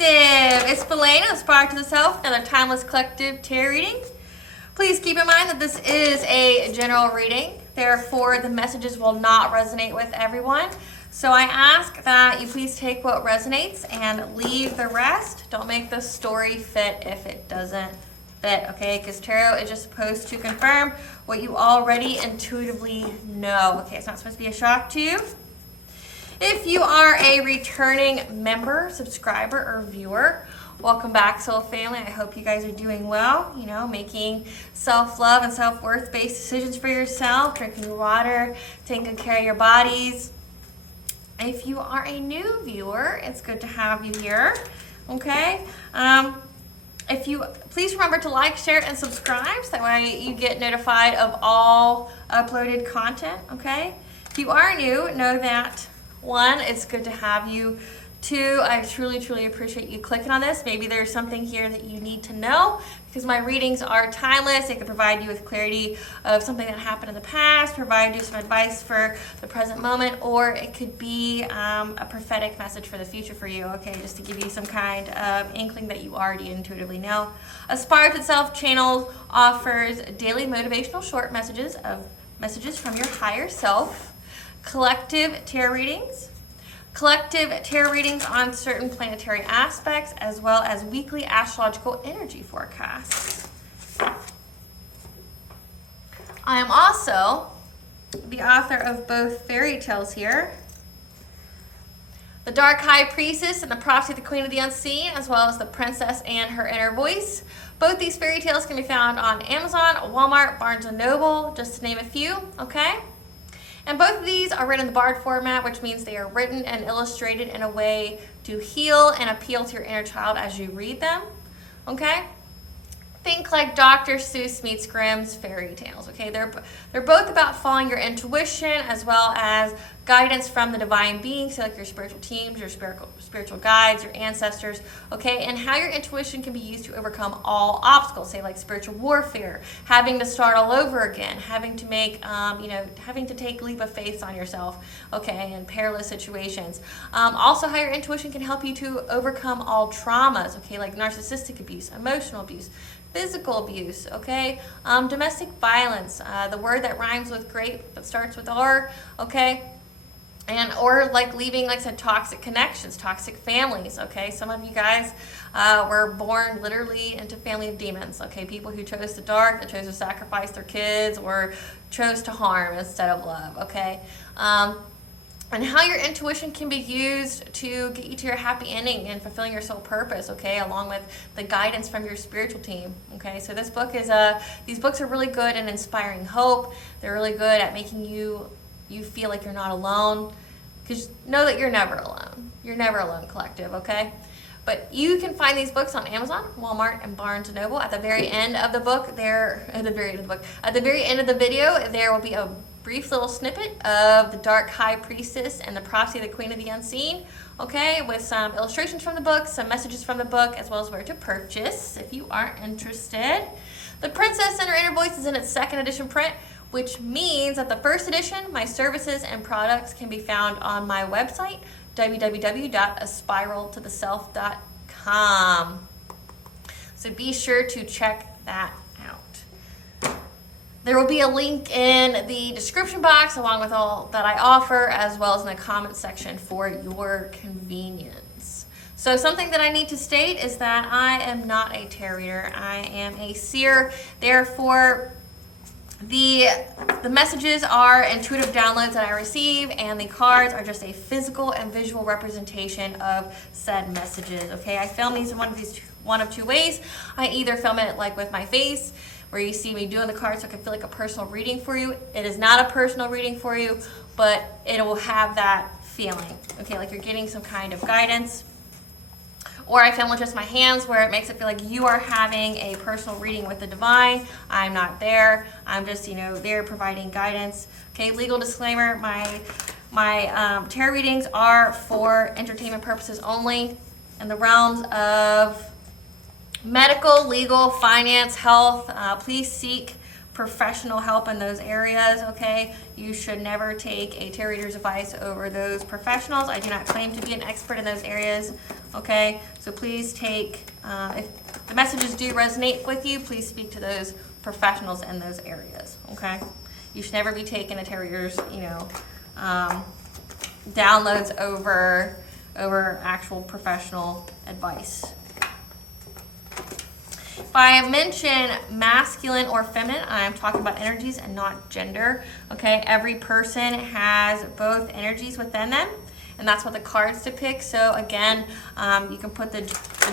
It's Belena, Aspire to the Self, another timeless collective tarot reading. Please keep in mind that this is a general reading, therefore the messages will not resonate with everyone. So I ask that you please take what resonates and leave the rest. Don't make the story fit if it doesn't fit, okay? Because tarot is just supposed to confirm what you already intuitively know, okay? It's not supposed to be a shock to you. If you are a returning member, subscriber, or viewer, welcome back, Soul Family. I hope you guys are doing well, you know, making self-love and self-worth-based decisions for yourself, drinking your water, taking good care of your bodies. If you are a new viewer, it's good to have you here, okay? Please remember to like, share, and subscribe, so that way you get notified of all uploaded content, okay? If you are new, know that 1, it's good to have you. 2, I truly appreciate you clicking on this. Maybe there's something here that you need to know, because my readings are timeless. They can provide you with clarity of something that happened in the past, provide you some advice for the present moment, or it could be a prophetic message for the future for you, okay, just to give you some kind of inkling that you already intuitively know. Aspire to Self channel offers daily motivational short messages from your higher self, collective tarot readings on certain planetary aspects, as well as weekly astrological energy forecasts. I am also the author of both fairy tales here, The Dark High Priestess and the Prophecy of the Queen of the Unseen, as well as The Princess and Her Inner Voice. Both these fairy tales can be found on Amazon, Walmart, Barnes & Noble, just to name a few, okay? And both of these are written in the Bard format, which means they are written and illustrated in a way to heal and appeal to your inner child as you read them, okay? Think like Dr. Seuss meets Grimm's fairy tales, okay? They're both about following your intuition as well as guidance from the divine beings, so like your spiritual teams, your spiritual guides, your ancestors, okay? And how your intuition can be used to overcome all obstacles, say like spiritual warfare, having to start all over again, having to make, having to take a leap of faith on yourself, okay, in perilous situations. Also, how your intuition can help you to overcome all traumas, okay, like narcissistic abuse, emotional abuse, physical abuse, okay, domestic violence, the word that rhymes with grape but starts with R, okay, or like leaving, like I said, toxic connections, toxic families, okay? Some of you guys were born literally into family of demons, okay? People who chose the dark, that chose to sacrifice their kids, or chose to harm instead of love, okay? And how your intuition can be used to get you to your happy ending and fulfilling your soul purpose, okay, along with the guidance from your spiritual team, okay? So this book is these books are really good in inspiring hope. They're really good at making you feel like you're not alone, because know that you're never alone. You're never alone, collective, okay? But you can find these books on Amazon, Walmart, and Barnes & Noble. At the very end of the book, at the very end of the video, there will be a brief little snippet of The Dark High Priestess and the Prophecy of the Queen of the Unseen, okay, with some illustrations from the book, some messages from the book, as well as where to purchase if you are interested. The Princess and Her Inner Voice is in its 2nd edition print, which means that the 1st edition, my services and products, can be found on my website, www.aspiraltotheself.com. So be sure to check that out. There will be a link in the description box along with all that I offer, as well as in the comment section for your convenience. So something that I need to state is that I am not a tarot reader. I am a seer. Therefore, the messages are intuitive downloads that I receive, and the cards are just a physical and visual representation of said messages, okay? I film these in one of two ways. I either film it like with my face, where you see me doing the cards so it can feel like a personal reading for you. It is not a personal reading for you, but it will have that feeling, okay? Like you're getting some kind of guidance. Or I film with just my hands, where it makes it feel like you are having a personal reading with the divine. I'm not there. I'm just, there providing guidance. Okay, legal disclaimer, my tarot readings are for entertainment purposes only, in the realms of medical, legal, finance, health. Please seek professional help in those areas, okay? You should never take a tarot reader's advice over those professionals. I do not claim to be an expert in those areas, okay? So please take, if the messages do resonate with you, please speak to those professionals in those areas, okay? You should never be taking a terrier's, downloads over actual professional advice. If I mention masculine or feminine, I'm talking about energies and not gender, okay? Every person has both energies within them, and that's what the cards depict. So again, you can put the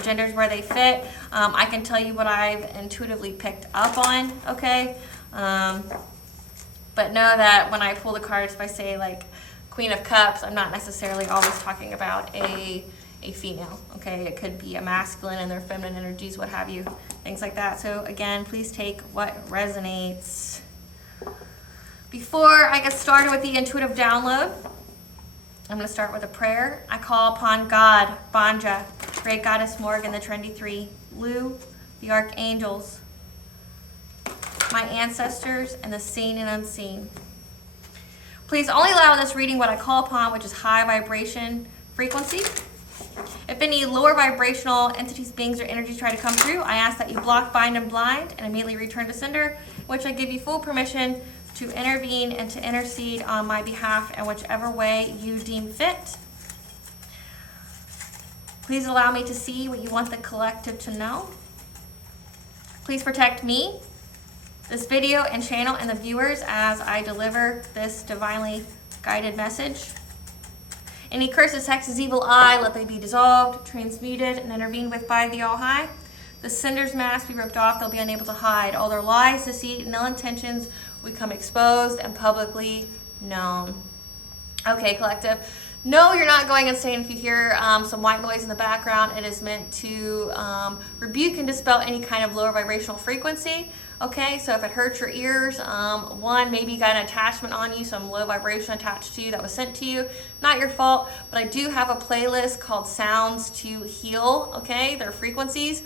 genders where they fit. I can tell you what I've intuitively picked up on, okay? But know that when I pull the cards, if I say like Queen of Cups, I'm not necessarily always talking about a female, okay? It could be a masculine and their feminine energies, what have you, things like that. So again, please take what resonates. Before I get started with the intuitive download, I'm going to start with a prayer. I call upon God, Banja, Great Goddess Morgan, the Trendy Three, Lou, the Archangels, my ancestors, and the seen and unseen. Please only allow in this reading what I call upon, which is high vibration frequency. If any lower vibrational entities, beings, or energies try to come through, I ask that you block, bind, and blind, and immediately return to sender, which I give you full permission to intervene and to intercede on my behalf in whichever way you deem fit. Please allow me to see what you want the collective to know. Please protect me, this video and channel, and the viewers as I deliver this divinely guided message. Any curses, hexes, evil eye, let they be dissolved, transmuted, and intervened with by the All-High. The sender's mask be ripped off, they'll be unable to hide. All their lies, deceit, and ill intentions will become exposed and publicly known. Okay, collective. No, you're not going insane if you hear some white noise in the background. It is meant to rebuke and dispel any kind of lower vibrational frequency. Okay, so if it hurts your ears, one, maybe you got an attachment on you, some low vibration attached to you that was sent to you. Not your fault, but I do have a playlist called Sounds to Heal, okay? They're frequencies.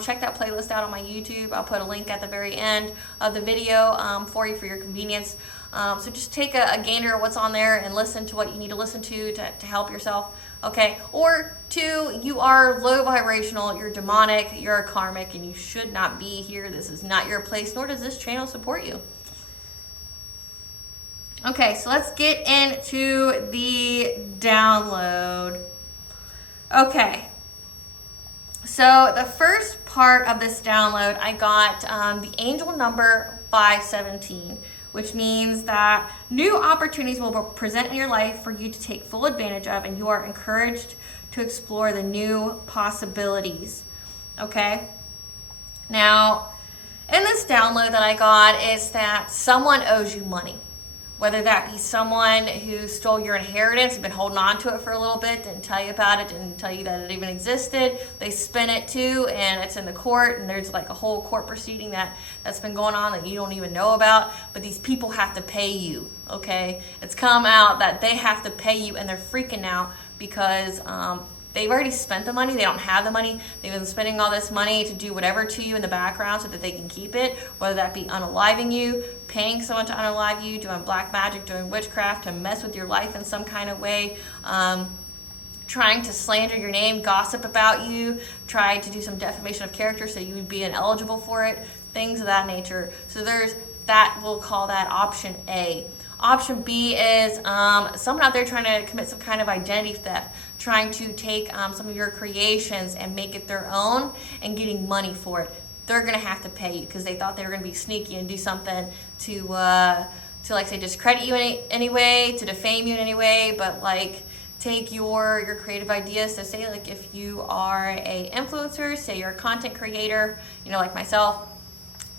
Check that playlist out on my YouTube. I'll put a link at the very end of the video for you for your convenience. So just take a gander of what's on there and listen to what you need to listen to help yourself, okay? Or two, you are low vibrational, you're demonic, you're a karmic, and you should not be here. This is not your place, nor does this channel support you. Okay, so let's get into the download. Okay, so the first part of this download, I got the angel number 517. Which means that new opportunities will present in your life for you to take full advantage of, and you are encouraged to explore the new possibilities, okay? Now, in this download that I got is that someone owes you money. Whether that be someone who stole your inheritance and been holding on to it for a little bit, didn't tell you about it, didn't tell you that it even existed. They spent it too, and it's in the court, and there's like a whole court proceeding that's been going on that you don't even know about. But these people have to pay you, okay? It's come out that they have to pay you, and they're freaking out because they've already spent the money. They don't have the money. They've been spending all this money to do whatever to you in the background so that they can keep it, whether that be unaliving you, paying someone to unalive you, doing black magic, doing witchcraft to mess with your life in some kind of way, trying to slander your name, gossip about you, try to do some defamation of character so you would be ineligible for it, things of that nature. So there's that, we'll call that option A. Option B is someone out there trying to commit some kind of identity theft, trying to take some of your creations and make it their own and getting money for it. They're going to have to pay you because they thought they were going to be sneaky and do something to like say discredit you in any way, to defame you in any way, but like take your creative ideas. So say like if you are a influencer, say you're a content creator, you know, like myself,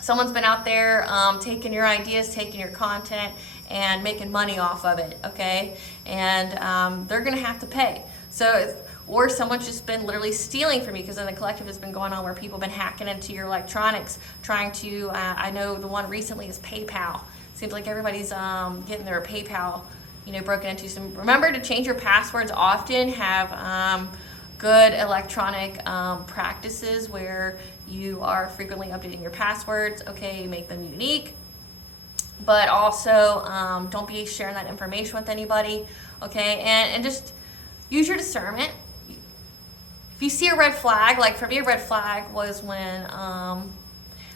someone's been out there taking your ideas, taking your content, and making money off of it, okay? And they're gonna have to pay. So, or someone's just been literally stealing from you, because then the collective has been going on where people have been hacking into your electronics, trying to, I know the one recently is PayPal. Seems like everybody's getting their PayPal, you know, broken into. So remember to change your passwords often, have good electronic practices where you are frequently updating your passwords, okay, make them unique, but also don't be sharing that information with anybody, okay, and just use your discernment. If If you see a red flag, like for me, a red flag was when,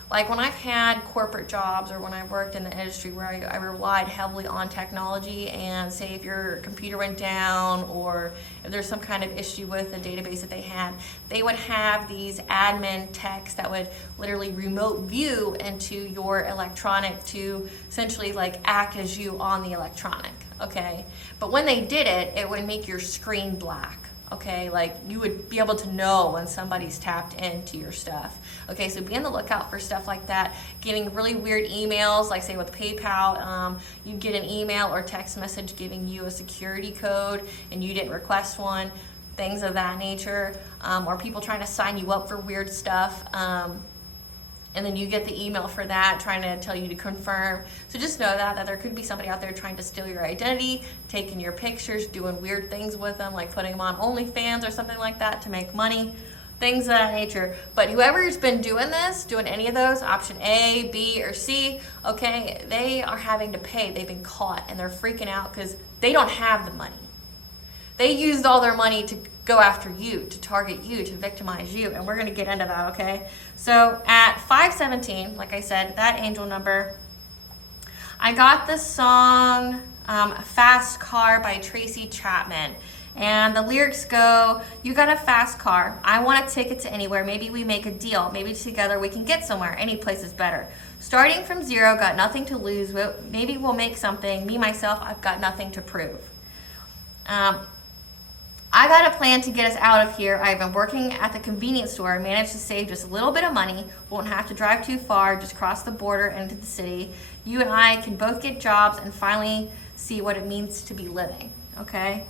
like when I've had corporate jobs or when I worked in the industry where I relied heavily on technology, and say if your computer went down or if there's some kind of issue with a database that they had, they would have these admin techs that would literally remote view into your electronic to essentially like act as you on the electronic, okay? But when they did it, it would make your screen black. Okay, like you would be able to know when somebody's tapped into your stuff. Okay, so be on the lookout for stuff like that. Getting really weird emails, like say with PayPal, you get an email or text message giving you a security code and you didn't request one, things of that nature, or people trying to sign you up for weird stuff. And then you get the email for that trying to tell you to confirm. So just know that there could be somebody out there trying to steal your identity, taking your pictures, doing weird things with them, like putting them on OnlyFans or something like that to make money, things of that nature. But whoever's been doing this, doing any of those, option A, B, or C, okay, they are having to pay. They've been caught and they're freaking out because they don't have the money. They used all their money to go after you, to target you, to victimize you, and we're going to get into that, okay? So at 517, like I said, that angel number, I got the song Fast Car by Tracy Chapman, and the lyrics go, you got a fast car, I want a ticket to anywhere, maybe we make a deal, maybe together we can get somewhere, any place is better. Starting from zero, got nothing to lose, maybe we'll make something, me, myself, I've got nothing to prove. I got a plan to get us out of here. I've been working at the convenience store, managed to save just a little bit of money, won't have to drive too far, just cross the border into the city. You and I can both get jobs and finally see what it means to be living, okay?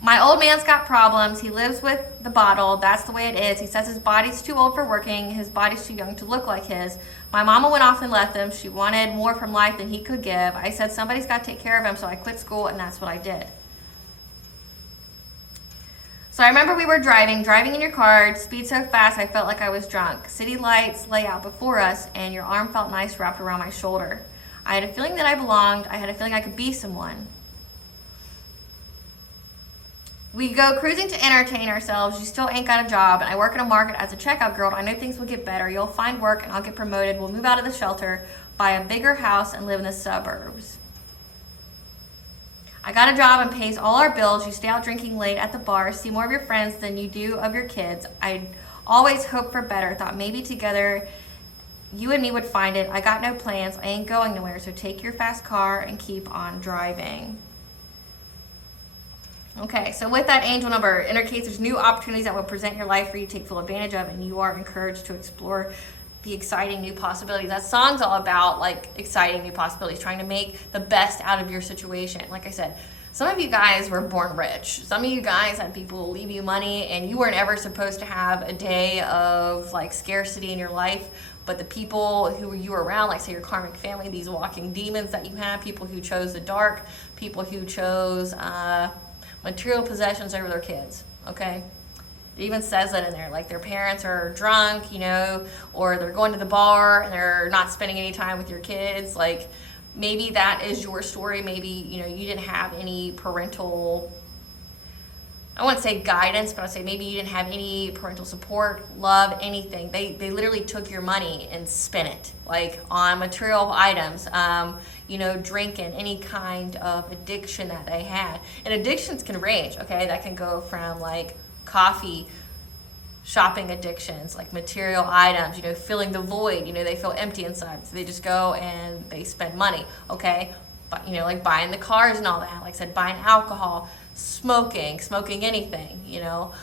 My old man's got problems. He lives with the bottle. That's the way it is. He says his body's too old for working. His body's too young to look like his. My mama went off and left him. She wanted more from life than he could give. I said somebody's got to take care of him, so I quit school, and that's what I did. So I remember we were driving in your car, speed so fast I felt like I was drunk. City lights lay out before us, and your arm felt nice wrapped around my shoulder. I had a feeling that I belonged. I had a feeling I could be someone. We go cruising to entertain ourselves. You still ain't got a job, and I work in a market as a checkout girl. I know things will get better. You'll find work, and I'll get promoted. We'll move out of the shelter, buy a bigger house, and live in the suburbs. I got a job and pays all our bills. You stay out drinking late at the bar, see more of your friends than you do of your kids. I always hoped for better, thought maybe together you and me would find it. I got no plans. I ain't going nowhere, so take your fast car and keep on driving. Okay, so with that angel number, it indicates there's new opportunities that will present your life for you to take full advantage of, and you are encouraged to explore the exciting new possibilities. That song's all about like exciting new possibilities, trying to make the best out of your situation. Like I said, some of you guys were born rich. Some of you guys had people leave you money and you weren't ever supposed to have a day of like scarcity in your life. But the people who you were around, like say your karmic family, these walking demons that you have, people who chose the dark, people who chose material possessions over their kids, okay? It even says that in there, like their parents are drunk, you know, or they're going to the bar and they're not spending any time with your kids. Like maybe that is your story. Maybe, you know, you didn't have any parental, I wouldn't say guidance, but I'd say maybe you didn't have any parental support, love, anything. They literally took your money and spent it, like on material items, you know, drinking, any kind of addiction that they had. And addictions can range, okay? That can go from like coffee, shopping addictions, like material items, you know, filling the void, you know, they feel empty inside, so they just go and they spend money, okay? But, you know, like buying the cars and all that, like I said, buying alcohol, smoking anything, you know,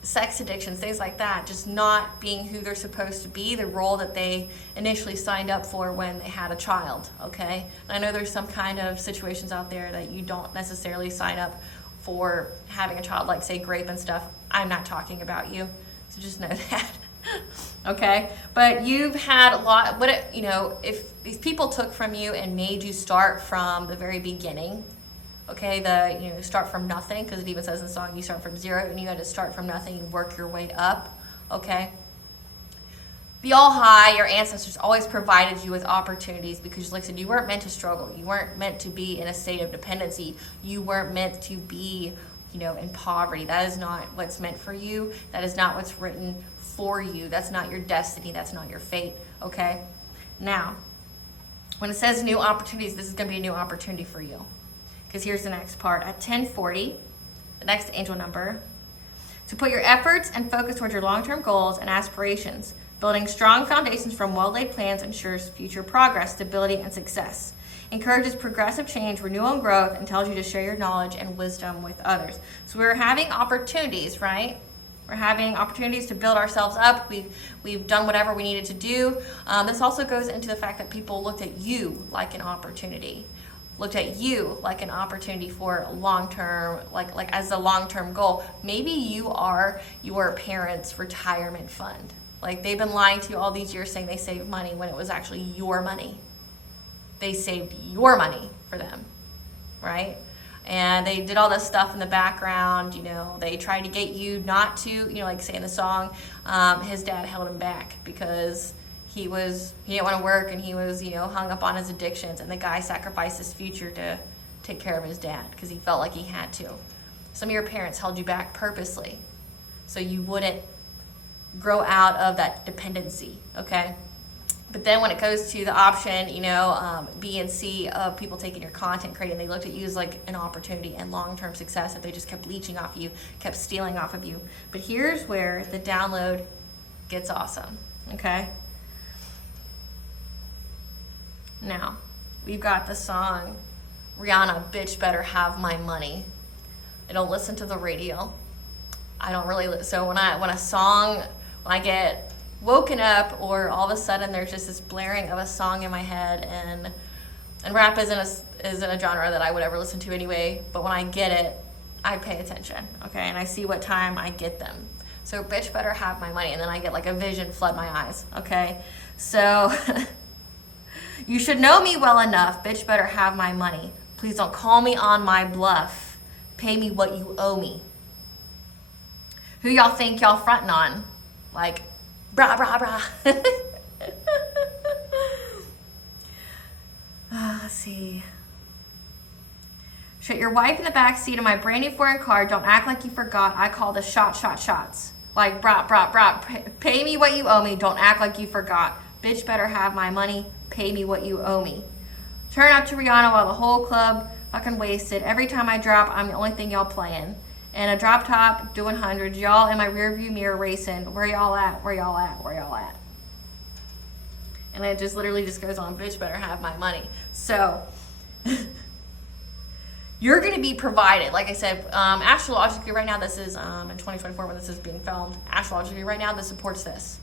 sex addictions, things like that, just not being who they're supposed to be, the role that they initially signed up for when they had a child, okay? And I know there's some kind of situations out there that you don't necessarily sign up for having a child, like say grape and stuff. I'm not talking about you, so just know that. Okay, but you've had a lot, you know, if these people took from you and made you start from the very beginning, okay, you know, start from nothing, because it even says in the song you start from zero and you had to start from nothing and work your way up, okay? The All High, your ancestors always provided you with opportunities, because like I said, you weren't meant to struggle. You weren't meant to be in a state of dependency. You weren't meant to be in poverty. That is not what's meant for you. That is not what's written for you. That's not your destiny. That's not your fate, okay? Now, when it says new opportunities, this is going to be a new opportunity for you. Because here's the next part. At 1040, the next angel number, to put your efforts and focus towards your long-term goals and aspirations. Building strong foundations from well-laid plans ensures future progress, stability, and success. Encourages progressive change, renewal, and growth, and tells you to share your knowledge and wisdom with others. So we're having opportunities, right? We're having opportunities to build ourselves up. We've done whatever we needed to do. This also goes into the fact that people looked at you like an opportunity. Looked at you like an opportunity for long-term, like as a long-term goal. Maybe you are your parents' retirement fund. Like they've been lying to you all these years saying they saved money when it was actually your money. They saved your money for them, right? And they did all this stuff in the background, they tried to get you not to, like say in the song, his dad held him back because he didn't want to work and he was, hung up on his addictions, and the guy sacrificed his future to take care of his dad because he felt like he had to. Some of your parents held you back purposely so you wouldn't grow out of that dependency, okay? But then when it goes to the option, B and C of people taking your content, creating, they looked at you as like an opportunity and long-term success if they just kept leeching off of you, kept stealing off of you. But here's where the download gets awesome, okay? Now, we've got the song, Rihanna, Bitch Better Have My Money. I don't listen to the radio. I don't really, so when I get woken up, or all of a sudden there's just this blaring of a song in my head, and rap isn't a genre that I would ever listen to anyway, but when I get it, I pay attention, okay, and I see what time I get them. So bitch better have my money, and then I get like a vision flood my eyes, okay? So you should know me well enough, bitch better have my money. Please don't call me on my bluff. Pay me what you owe me. Who y'all think y'all frontin' on? Like, brah, brah, brah. Let's see. Shut your wife in the back seat of my brand new foreign car. Don't act like you forgot. I call the shots. Like, brah, brah, brah. Pay me what you owe me. Don't act like you forgot. Bitch better have my money. Pay me what you owe me. Turn up to Rihanna while the whole club fucking wasted. Every time I drop, I'm the only thing y'all playing. And a drop top doing hundreds. Y'all in my rearview mirror racing. Where y'all at? Where y'all at? Where y'all at? And it just literally just goes on, bitch better have my money. So you're going to be provided. Like I said, astrologically right now, this is in 2024 when this is being filmed. Astrologically right now, this supports this.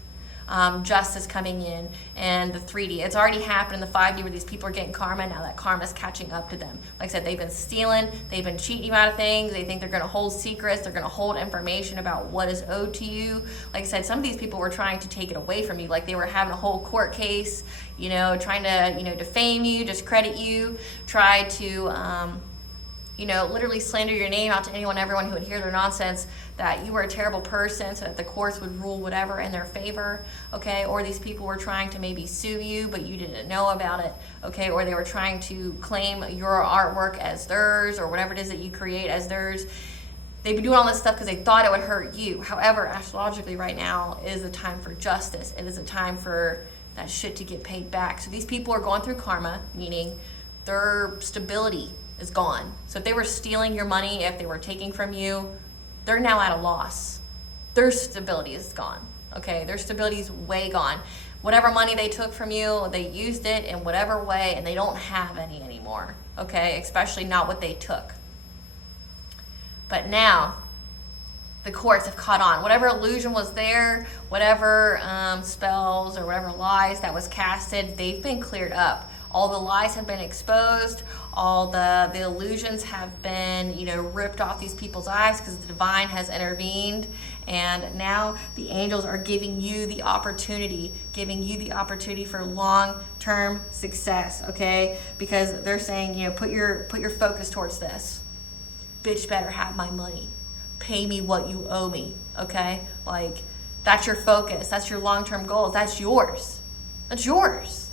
Justice coming in, and the 3D. It's already happened in the 5D where these people are getting karma. Now that karma's catching up to them. Like I said, they've been stealing, they've been cheating you out of things, they think they're going to hold secrets, they're going to hold information about what is owed to you. Like I said, some of these people were trying to take it away from you. Like they were having a whole court case, trying to, defame you, discredit you, try to, literally slander your name out to everyone who would hear their nonsense, that you were a terrible person so that the courts would rule whatever in their favor, okay? Or these people were trying to maybe sue you, but you didn't know about it, okay? Or they were trying to claim your artwork as theirs, or whatever it is that you create as theirs. They've been doing all this stuff because they thought it would hurt you. However, astrologically right now is a time for justice. It is a time for that shit to get paid back. So these people are going through karma, meaning their stability is gone. So if they were stealing your money, if they were taking from you, they're now at a loss. Their stability is gone, okay? Their stability is way gone. Whatever money they took from you, they used it in whatever way, and they don't have any anymore, okay? Especially not what they took. But now, the courts have caught on. Whatever illusion was there, whatever spells or whatever lies that was casted, they've been cleared up. All the lies have been exposed. All the illusions have been, ripped off these people's eyes because the divine has intervened. And now the angels are giving you the opportunity for long-term success, okay? Because they're saying, put your focus towards this. Bitch better have my money. Pay me what you owe me, okay? Like, that's your focus. That's your long-term goals. That's yours. That's yours.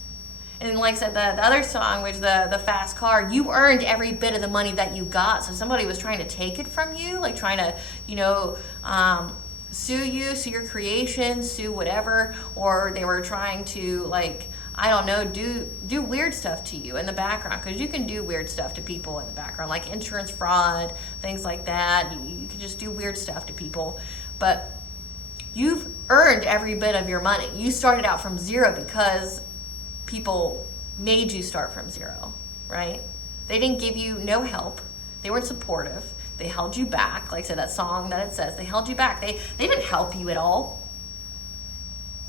And like I said, the other song, which the fast car, you earned every bit of the money that you got. So somebody was trying to take it from you, like trying to, sue you, sue your creation, sue whatever, or they were trying to, like, I don't know, do weird stuff to you in the background, because you can do weird stuff to people in the background, like insurance fraud, things like that. You can just do weird stuff to people, but you've earned every bit of your money. You started out from zero because people made you start from zero, right? They didn't give you no help. They weren't supportive. They held you back. Like I said, that song that it says, they held you back. They didn't help you at all.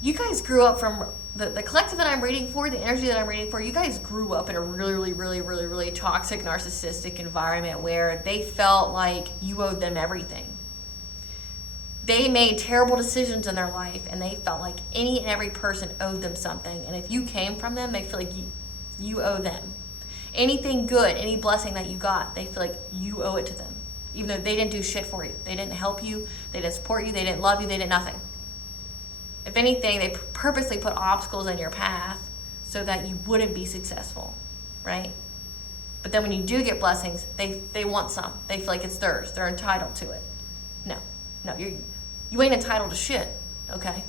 You guys grew up from the collective that I'm reading for, the energy that I'm reading for, you guys grew up in a really, really, really, really toxic, narcissistic environment where they felt like you owed them everything. They made terrible decisions in their life, and they felt like any and every person owed them something. And if you came from them, they feel like you owe them. Anything good, any blessing that you got, they feel like you owe it to them. Even though they didn't do shit for you. They didn't help you. They didn't support you. They didn't love you. They did nothing. If anything, they purposely put obstacles in your path so that you wouldn't be successful, right? But then when you do get blessings, they want some. They feel like it's theirs. They're entitled to it. No, you ain't entitled to shit, okay?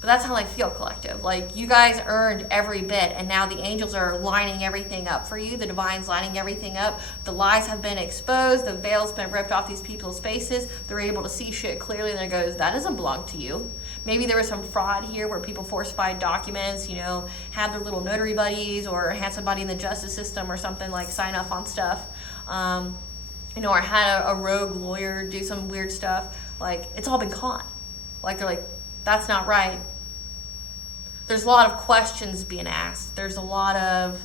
But that's how I feel, collective. Like, you guys earned every bit, and now the angels are lining everything up for you. The divine's lining everything up. The lies have been exposed. The veil's been ripped off these people's faces. They're able to see shit clearly, and there goes, that doesn't belong to you. Maybe there was some fraud here where people falsified documents, had their little notary buddies, or had somebody in the justice system or something, like, sign off on stuff. Or had a rogue lawyer do some weird stuff. Like, it's all been caught. Like, they're like, that's not right. There's a lot of questions being asked. There's a lot of,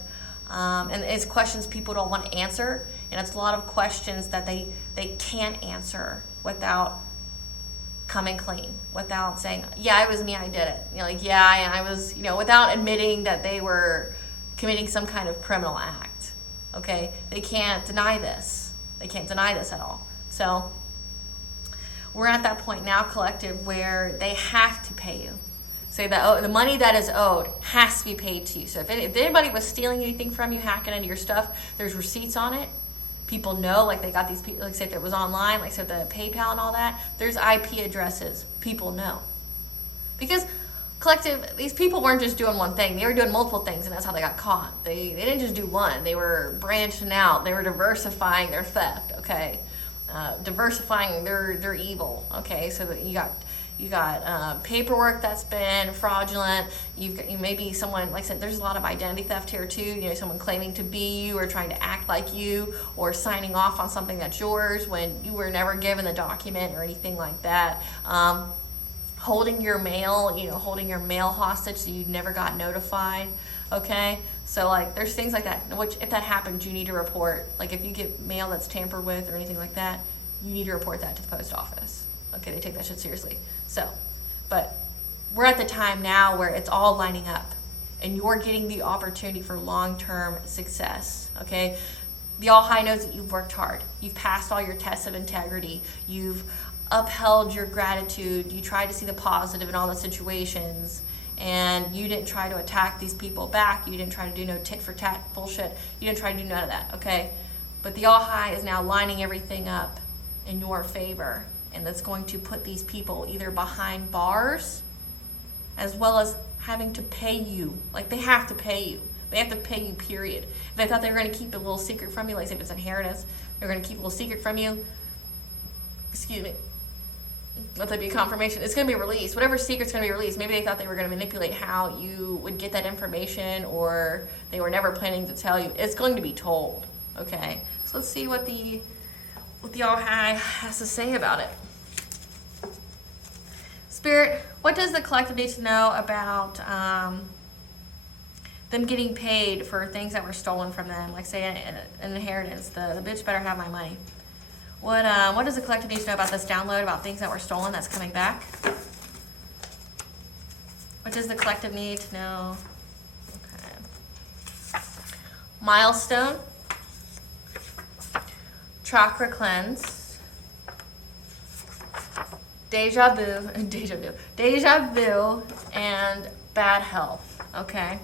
and it's questions people don't want to answer. And it's a lot of questions that they can't answer without coming clean, without saying, yeah, it was me, I did it. I was, without admitting that they were committing some kind of criminal act. Okay? They can't deny this. They can't deny this at all. So we're at that point now, collective, where they have to pay you. Say that the money that is owed has to be paid to you. So if anybody was stealing anything from you, hacking into your stuff, there's receipts on it. People know, like they got these people, like say if it was online, like say the PayPal and all that, there's IP addresses. People know. Because collective, these people weren't just doing one thing. They were doing multiple things, and that's how they got caught. They didn't just do one. They were branching out. They were diversifying their theft, okay? Diversifying their evil, okay? So that you got paperwork that's been fraudulent. You've got, maybe someone, like I said, there's a lot of identity theft here too. Someone claiming to be you or trying to act like you, or signing off on something that's yours when you were never given the document or anything like that. Holding your mail, holding your mail hostage so you never got notified, okay? So, like, there's things like that, which, if that happens, you need to report. Like, if you get mail that's tampered with or anything like that, you need to report that to the post office, okay? They take that shit seriously. So, but we're at the time now where it's all lining up, and you're getting the opportunity for long-term success, okay? The All-High knows that you've worked hard. You've passed all your tests of integrity. You've upheld your gratitude. You tried to see the positive in all the situations, and you didn't try to attack these people back. You didn't try to do no tit for tat bullshit. You didn't try to do none of that, okay? But the All High is now lining everything up in your favor, and that's going to put these people either behind bars as well as having to pay you. Like, they have to pay you. They have to pay you, period. If they thought they were going to keep a little secret from you, like if it's inheritance, they're going to keep a little secret from you. Excuse me. Let that be a confirmation. It's going to be released. Whatever secret's going to be released. Maybe they thought they were going to manipulate how you would get that information, or they were never planning to tell you. It's going to be told. Okay. So let's see what the All High has to say about it. Spirit, what does the collective need to know about them getting paid for things that were stolen from them? Like, say, an inheritance. The bitch better have my money. What does the collective need to know about this download, about things that were stolen that's coming back? What does the collective need to know? Okay. Milestone. Chakra cleanse. Deja vu, and bad health. Okay.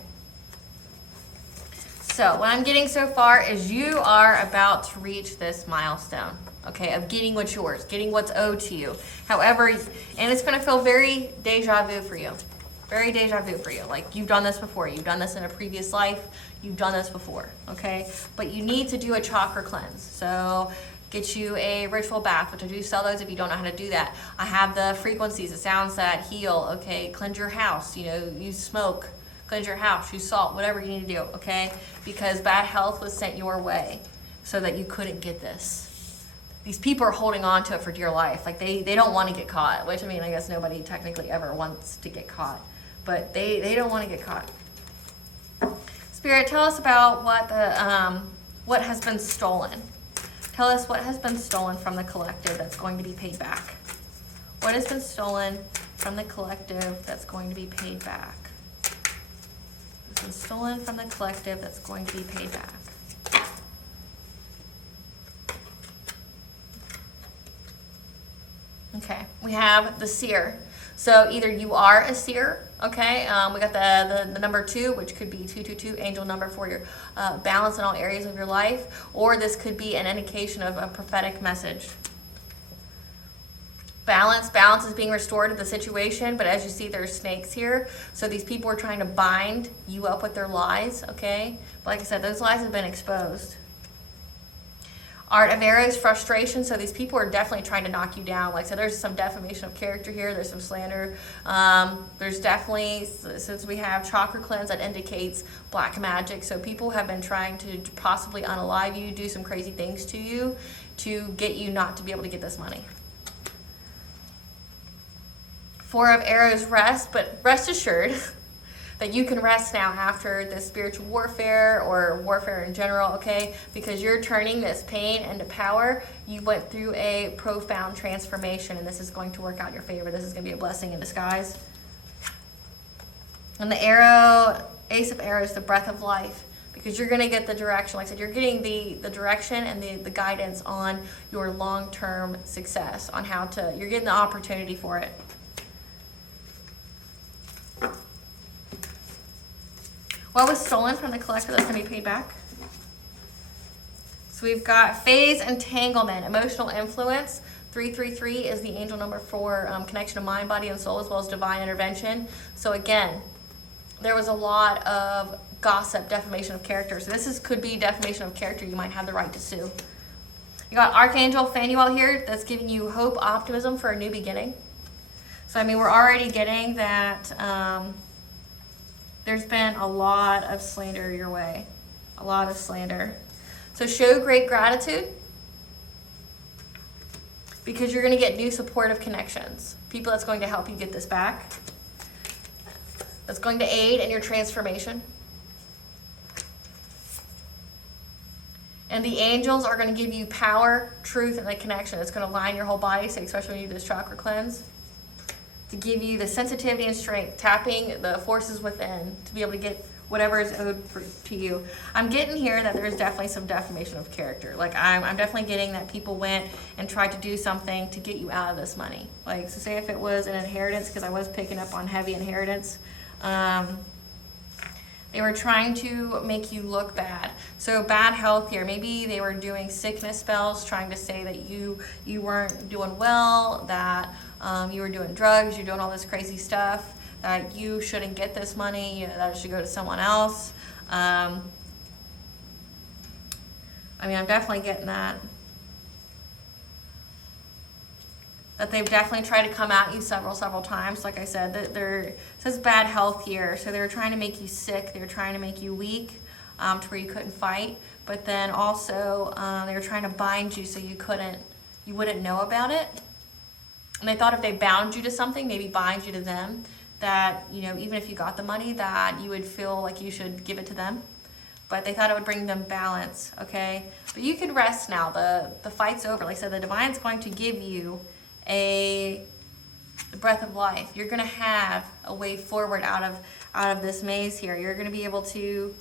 So what I'm getting so far is you are about to reach this milestone, okay, of getting what's yours, getting what's owed to you. However, and it's going to feel very deja vu for you. Very deja vu for you. Like you've done this before. You've done this in a previous life. You've done this before, okay? But you need to do a chakra cleanse. So get you a ritual bath, which I do sell those if you don't know how to do that. I have the frequencies, the sounds that heal, okay? Cleanse your house, you know, use smoke. Cleanse your house, use salt, whatever you need to do, okay? Because bad health was sent your way so that you couldn't get this. These people are holding on to it for dear life. Like they don't want to get caught, which I mean, I guess nobody technically ever wants to get caught, but they don't want to get caught. Spirit, tell us about what has been stolen. Tell us what has been stolen from the collective that's going to be paid back. What has been stolen from the collective that's going to be paid back? Been stolen from the collective that's going to be paid back. Okay, we have the seer. So either you are a seer, okay? We got the number 2, which could be 222, angel number for your balance in all areas of your life, or this could be an indication of a prophetic message. Balance is being restored to the situation, but as you see, there's snakes here. So these people are trying to bind you up with their lies, okay? But like I said, those lies have been exposed. Art of arrows, frustration. So these people are definitely trying to knock you down. Like I said, there's some defamation of character here. There's some slander. There's definitely, since we have chakra cleanse, that indicates black magic. So people have been trying to possibly unalive you, do some crazy things to you to get you not to be able to get this money. 4 of arrows, rest, but rest assured that you can rest now after this spiritual warfare or warfare in general, okay? Because you're turning this pain into power. You went through a profound transformation, and this is going to work out in your favor. This is going to be a blessing in disguise. And the arrow, ace of arrows, the breath of life, because you're going to get the direction. Like I said, you're getting the direction and the guidance on your long-term success, on how to, you're getting the opportunity for it. What was stolen from the collector that's going to be paid back? So we've got phase entanglement, emotional influence. 333 is the angel number for connection of mind, body, and soul, as well as divine intervention. So again, there was a lot of gossip, defamation of character. So this could be defamation of character. You might have the right to sue. You got Archangel Phanuel here that's giving you hope, optimism for a new beginning. So I mean, we're already getting that there's been a lot of slander your way. A lot of slander. So show great gratitude, because you're going to get new supportive connections. People that's going to help you get this back. That's going to aid in your transformation. And the angels are going to give you power, truth, and the connection. It's going to line your whole body, so especially when you do this chakra cleanse, to give you the sensitivity and strength, tapping the forces within to be able to get whatever is owed to you. I'm getting here that there's definitely some defamation of character. Like I'm definitely getting that people went and tried to do something to get you out of this money. Like, so say if it was an inheritance, because I was picking up on heavy inheritance, they were trying to make you look bad. So bad health here. Maybe they were doing sickness spells, trying to say that you weren't doing well, that you were doing drugs, you're doing all this crazy stuff, that you shouldn't get this money, that it should go to someone else. I mean, I'm definitely getting that. That they've definitely tried to come at you several times. Like I said, that it says bad health here. So they were trying to make you sick. They were trying to make you weak to where you couldn't fight. But then also they were trying to bind you so you wouldn't know about it. And they thought if they bound you to something, maybe bind you to them, that, you know, even if you got the money, that you would feel like you should give it to them. But they thought it would bring them balance, okay? But you can rest now. The fight's over. Like I said, the divine's going to give you the breath of life. You're going to have a way forward out of this maze here. You're going to be able to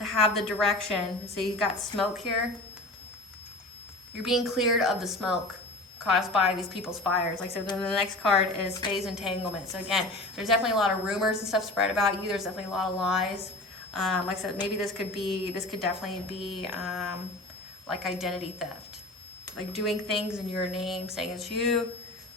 have the direction. So you've got smoke here. You're being cleared of the smoke caused by these people's fires. Like I said, then the next card is phase entanglement. So again, there's definitely a lot of rumors and stuff spread about you. There's definitely a lot of lies. Like I said, maybe this could definitely be like identity theft, like doing things in your name, saying it's you.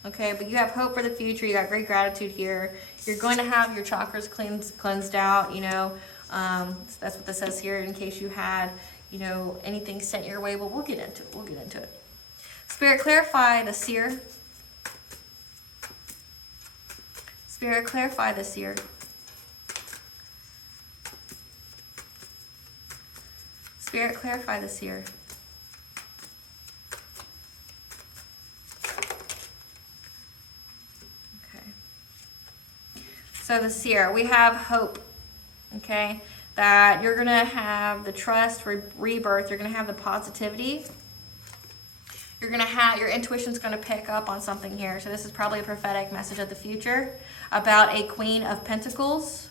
Okay, but you have hope for the future. You got great gratitude here. You're going to have your chakras cleansed out, you know. That's what this says here, in case you had, you know, anything sent your way. But we'll get into it. We'll get into it. Spirit, clarify the seer. Spirit, clarify the seer. Spirit, clarify the seer. So the seer, we have hope, okay, that you're going to have the trust, rebirth, you're going to have the positivity. You're going to have, your intuition's going to pick up on something here. So this is probably a prophetic message of the future about a Queen of Pentacles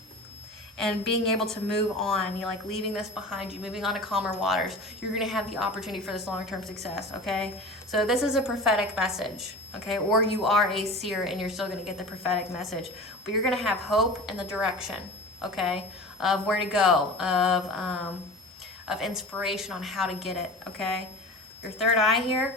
and being able to move on. You're like leaving this behind you, moving on to calmer waters. You're going to have the opportunity for this long-term success, okay? So this is a prophetic message, okay? Or you are a seer and you're still going to get the prophetic message. But you're going to have hope and the direction, okay, of where to go, of inspiration on how to get it, okay? Your third eye here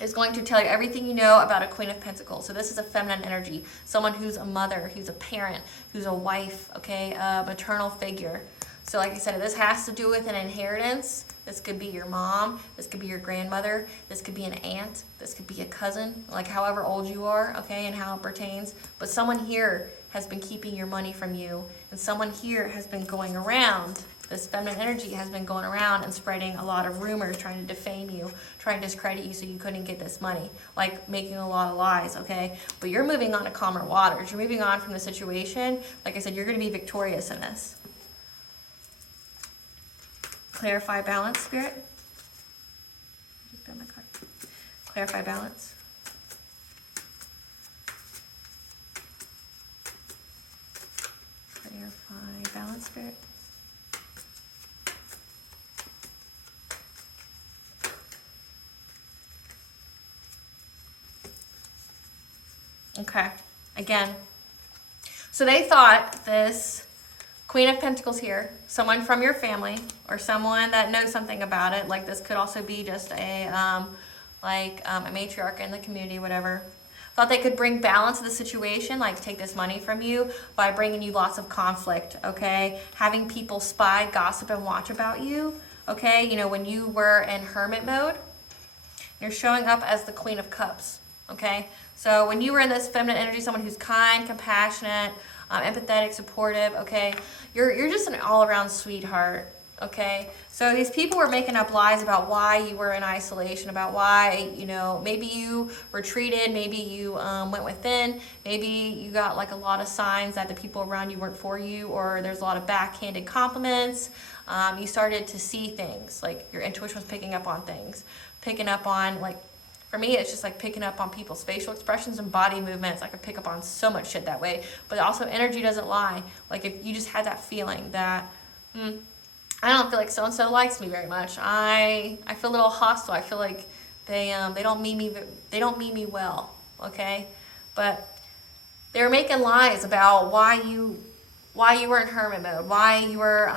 is going to tell you everything you know about a Queen of Pentacles. So this is a feminine energy, someone who's a mother, who's a parent, who's a wife, okay, a maternal figure. So like I said, this has to do with an inheritance. This could be your mom, this could be your grandmother, this could be an aunt, this could be a cousin, like however old you are, okay, and how it pertains. But someone here has been keeping your money from you, and someone here has been going around, this feminine energy has been going around and spreading a lot of rumors, trying to defame you, trying to discredit you so you couldn't get this money, like making a lot of lies, okay? But you're moving on to calmer waters. You're moving on from the situation. Like I said, you're going to be victorious in this. Clarify balance, Spirit. Just grab my card. Clarify balance. Clarify balance, Spirit. Okay, again. So they thought this Queen of Pentacles here, someone from your family or someone that knows something about it, like this could also be just a matriarch in the community, whatever, thought they could bring balance to the situation, like take this money from you by bringing you lots of conflict, okay? Having people spy, gossip, and watch about you, okay? You know, when you were in hermit mode, you're showing up as the Queen of Cups, okay? So when you were in this feminine energy, someone who's kind, compassionate, empathetic, supportive, okay? You're just an all-around sweetheart, okay? So these people were making up lies about why you were in isolation, about why, you know, maybe you retreated, maybe you went within, maybe you got like a lot of signs that the people around you weren't for you, or there's a lot of backhanded compliments. You started to see things, like your intuition was picking up on things, picking up on, like, for me, it's just like picking up on people's facial expressions and body movements. I could pick up on so much shit that way. But also, energy doesn't lie. Like, if you just had that feeling that, I don't feel like so-and-so likes me very much. I feel a little hostile. I feel like they don't mean me well, okay? But they were making lies about why you were in hermit mode, why you were,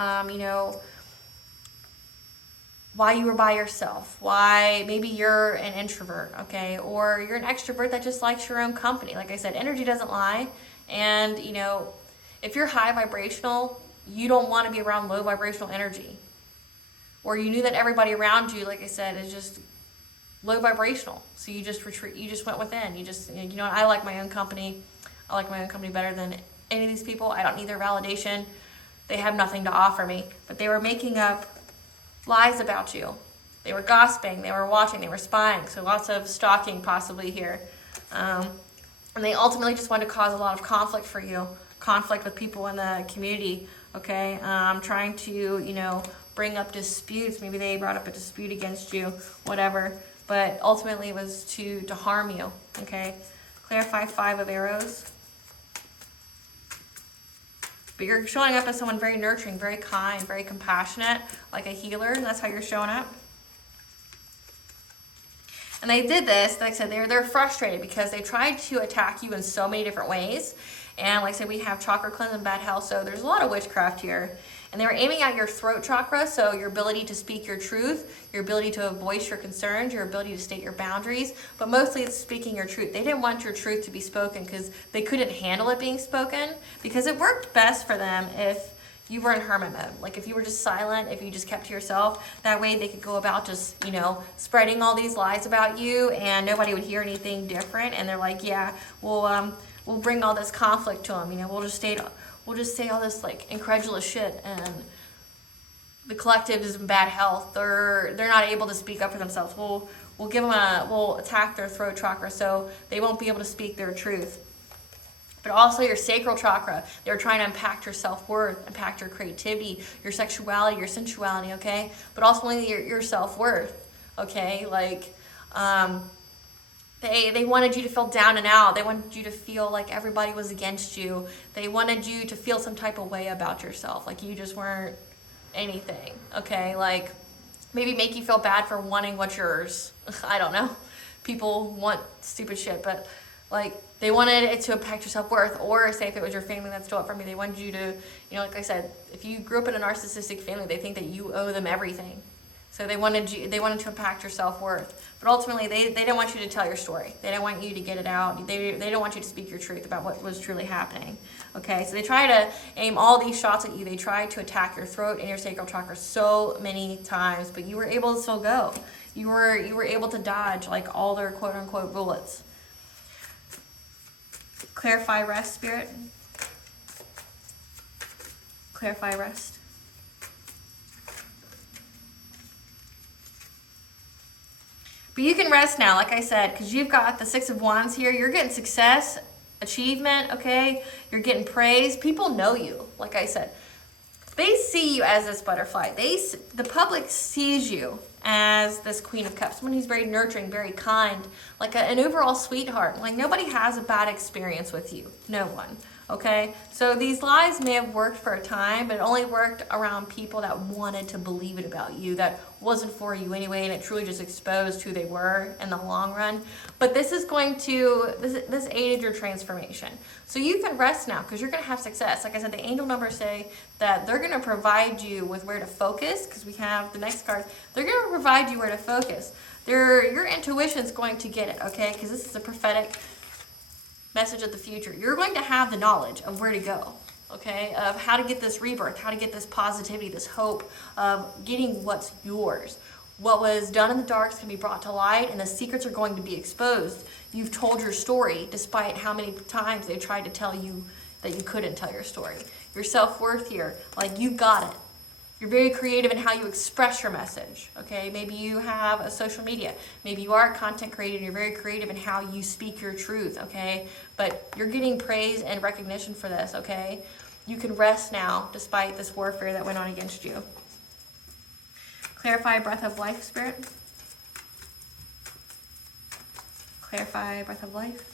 why you were by yourself, why maybe you're an introvert, okay, or you're an extrovert that just likes your own company. Like I said, energy doesn't lie, and you know, if you're high vibrational, you don't want to be around low vibrational energy, or you knew that everybody around you, like I said, is just low vibrational, so you just retreat, you just went within, you know, I like my own company, I like my own company better than any of these people. I don't need their validation, they have nothing to offer me. But they were making up lies about you. They were gossiping, they were watching, they were spying, so lots of stalking possibly here. And they ultimately just wanted to cause a lot of conflict for you, conflict with people in the community, okay? Trying to, you know, bring up disputes. Maybe they brought up a dispute against you, whatever. But ultimately it was to harm you, okay? Clarify 5 of arrows. But you're showing up as someone very nurturing, very kind, very compassionate, like a healer, and that's how you're showing up. And they did this, like I said, they're frustrated because they tried to attack you in so many different ways, And like I said, we have chakra cleanse and bad health, so there's a lot of witchcraft here. And they were aiming at your throat chakra, so your ability to speak your truth, your ability to voice your concerns, your ability to state your boundaries, but mostly it's speaking your truth. They didn't want your truth to be spoken because they couldn't handle it being spoken, because it worked best for them if you were in hermit mode. Like if you were just silent, if you just kept to yourself, that way they could go about just, you know, spreading all these lies about you and nobody would hear anything different. And they're like, yeah, we'll bring all this conflict to them. You know, we'll just say all this like incredulous shit, and the collective is in bad health. They're not able to speak up for themselves. We'll attack their throat chakra so they won't be able to speak their truth. But also your sacral chakra, they're trying to impact your self-worth, impact your creativity, your sexuality, your sensuality, okay? But also your self-worth, okay? Like, they wanted you to feel down and out. They wanted you to feel like everybody was against you. They wanted you to feel some type of way about yourself, like you just weren't anything, okay? Like, maybe make you feel bad for wanting what's yours. I don't know. People want stupid shit, but like, they wanted it to impact your self-worth, or say if it was your family that stole it from you, they wanted you to, you know, like I said, if you grew up in a narcissistic family, they think that you owe them everything. So they wanted to impact your self-worth. But ultimately, they didn't want you to tell your story. They didn't want you to get it out. They didn't want you to speak your truth about what was truly happening. Okay, so they try to aim all these shots at you. They tried to attack your throat and your sacral chakra so many times, but you were able to still go. You were able to dodge like all their quote-unquote bullets. Clarify, rest, spirit. Clarify, rest. But you can rest now, like I said, because you've got the Six of Wands here. You're getting success, achievement, okay? You're getting praise. People know you, like I said. They see you as this butterfly. The public sees you as this Queen of Cups, someone who's very nurturing, very kind, like an overall sweetheart. Like nobody has a bad experience with you. No one. Okay? So these lies may have worked for a time, but it only worked around people that wanted to believe it about you, that wasn't for you anyway, and it truly just exposed who they were in the long run. But this is going to, this aided your transformation. So you can rest now because you're going to have success. Like I said, the angel numbers say that they're going to provide you with where to focus, because we have the next card. They're going to provide you where to focus. Your intuition's going to get it, okay? Because this is a prophetic message of the future. You're going to have the knowledge of where to go, okay? Of how to get this rebirth, how to get this positivity, this hope of getting what's yours. What was done in the dark is going to be brought to light, and the secrets are going to be exposed. You've told your story despite how many times they tried to tell you that you couldn't tell your story. Your self-worth here, like you got it. You're very creative in how you express your message, okay? Maybe you have a social media. Maybe you are a content creator and you're very creative in how you speak your truth, okay? But you're getting praise and recognition for this, okay? You can rest now despite this warfare that went on against you. Clarify, breath of life, spirit. Clarify, breath of life.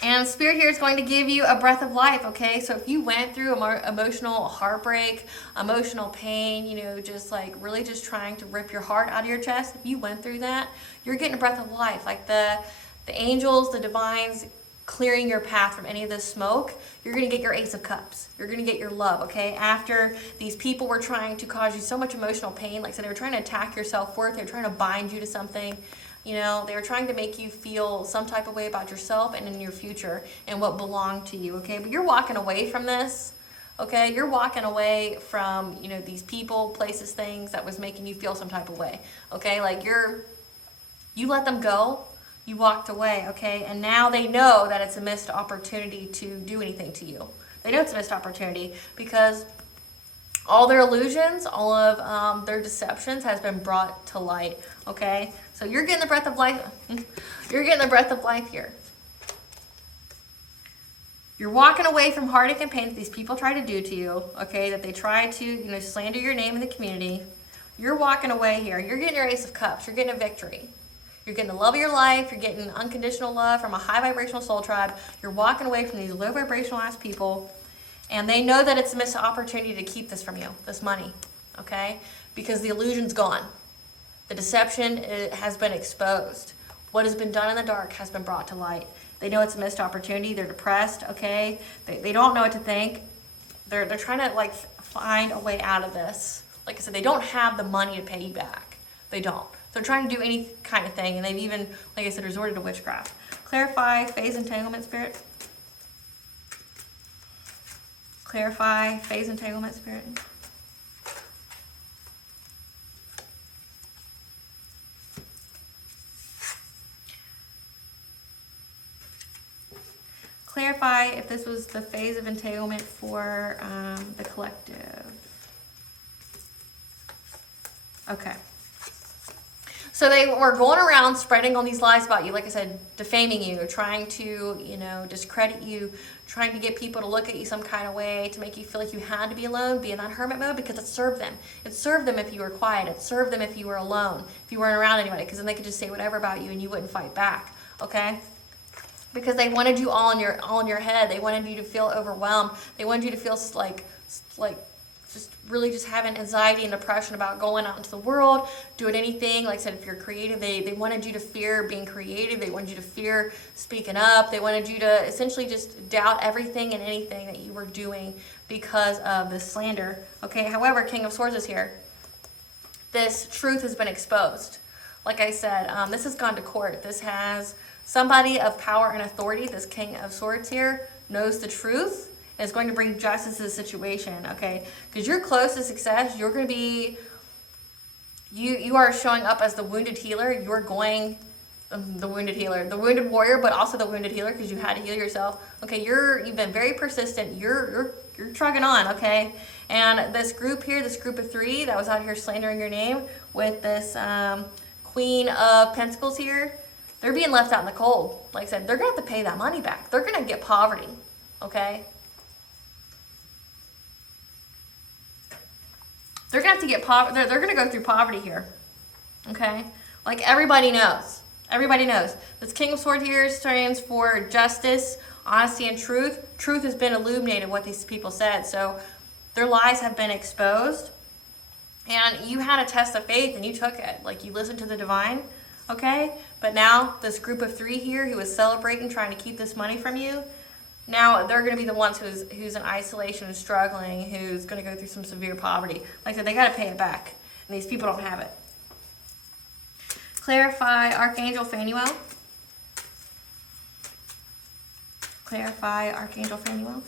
And spirit here is going to give you a breath of life, okay? So if you went through emotional heartbreak, emotional pain, you know, just like really just trying to rip your heart out of your chest, if you went through that, you're getting a breath of life. Like the angels, the divines clearing your path from any of this smoke, you're going to get your Ace of Cups. You're going to get your love, okay? After these people were trying to cause you so much emotional pain, like I said, they were trying to attack your self-worth, they were trying to bind you to something. You know, they were trying to make you feel some type of way about yourself and in your future and what belonged to you, okay? But you're walking away from this, okay? You're walking away from, you know, these people, places, things that was making you feel some type of way, okay? Like you let them go, you walked away, okay? And now they know that it's a missed opportunity to do anything to you. They know it's a missed opportunity because all their illusions, all of their deceptions has been brought to light, okay? So you're getting the breath of life. You're getting the breath of life here. You're walking away from heartache and pain that these people try to do to you, okay? That they try to, you know, slander your name in the community. You're walking away here. You're getting your Ace of Cups. You're getting a victory. You're getting the love of your life. You're getting unconditional love from a high vibrational soul tribe. You're walking away from these low vibrational ass people. And they know that it's a missed opportunity to keep this from you, this money, okay? Because the illusion's gone. The deception has been exposed. What has been done in the dark has been brought to light. They know it's a missed opportunity. They're depressed, okay? They don't know what to think. They're trying to like find a way out of this. Like I said, they don't have the money to pay you back. They don't. They're trying to do any kind of thing, and they've even, like I said, resorted to witchcraft. Clarify phase entanglement, Spirit. Clarify phase entanglement, Spirit. Clarify if this was the phase of entanglement for the collective. Okay. So they were going around spreading all these lies about you, like I said, defaming you, trying to, you know, discredit you, trying to get people to look at you some kind of way, to make you feel like you had to be alone, be in that hermit mode, because it served them. It served them if you were quiet. It served them if you were alone, if you weren't around anybody, because then they could just say whatever about you and you wouldn't fight back, okay? Because they wanted you all in your head. They wanted you to feel overwhelmed. They wanted you to feel like just really just having anxiety and depression about going out into the world, doing anything. Like I said, if you're creative, they wanted you to fear being creative. They wanted you to fear speaking up. They wanted you to essentially just doubt everything and anything that you were doing because of this slander. Okay, however, King of Swords is here. This truth has been exposed. Like I said, this has gone to court. This has somebody of power and authority, this King of Swords here, knows the truth and is going to bring justice to the situation, okay? Because you're close to success. You're going to be, you are showing up as the wounded healer. You're going, the wounded healer, the wounded warrior, but also the wounded healer because you had to heal yourself. Okay, you've been very persistent. You're trugging on, okay? And this group here, this group of 3 that was out here slandering your name with this Queen of Pentacles here, they're being left out in the cold. Like I said, they're going to have to pay that money back. They're going to get poverty, okay? They're going to have to get poverty. They're going to go through poverty here, okay? Like everybody knows. Everybody knows. This King of Swords here stands for justice, honesty, and truth. Truth has been illuminated, what these people said. So their lies have been exposed. And you had a test of faith and you took it. Like you listened to the divine. Okay, but now this group of 3 here who is celebrating, trying to keep this money from you, now they're going to be the ones who's in isolation and struggling, who's going to go through some severe poverty. Like I said, they got to pay it back, and these people don't have it. Clarify Archangel Phanuel. Clarify Archangel Phanuel.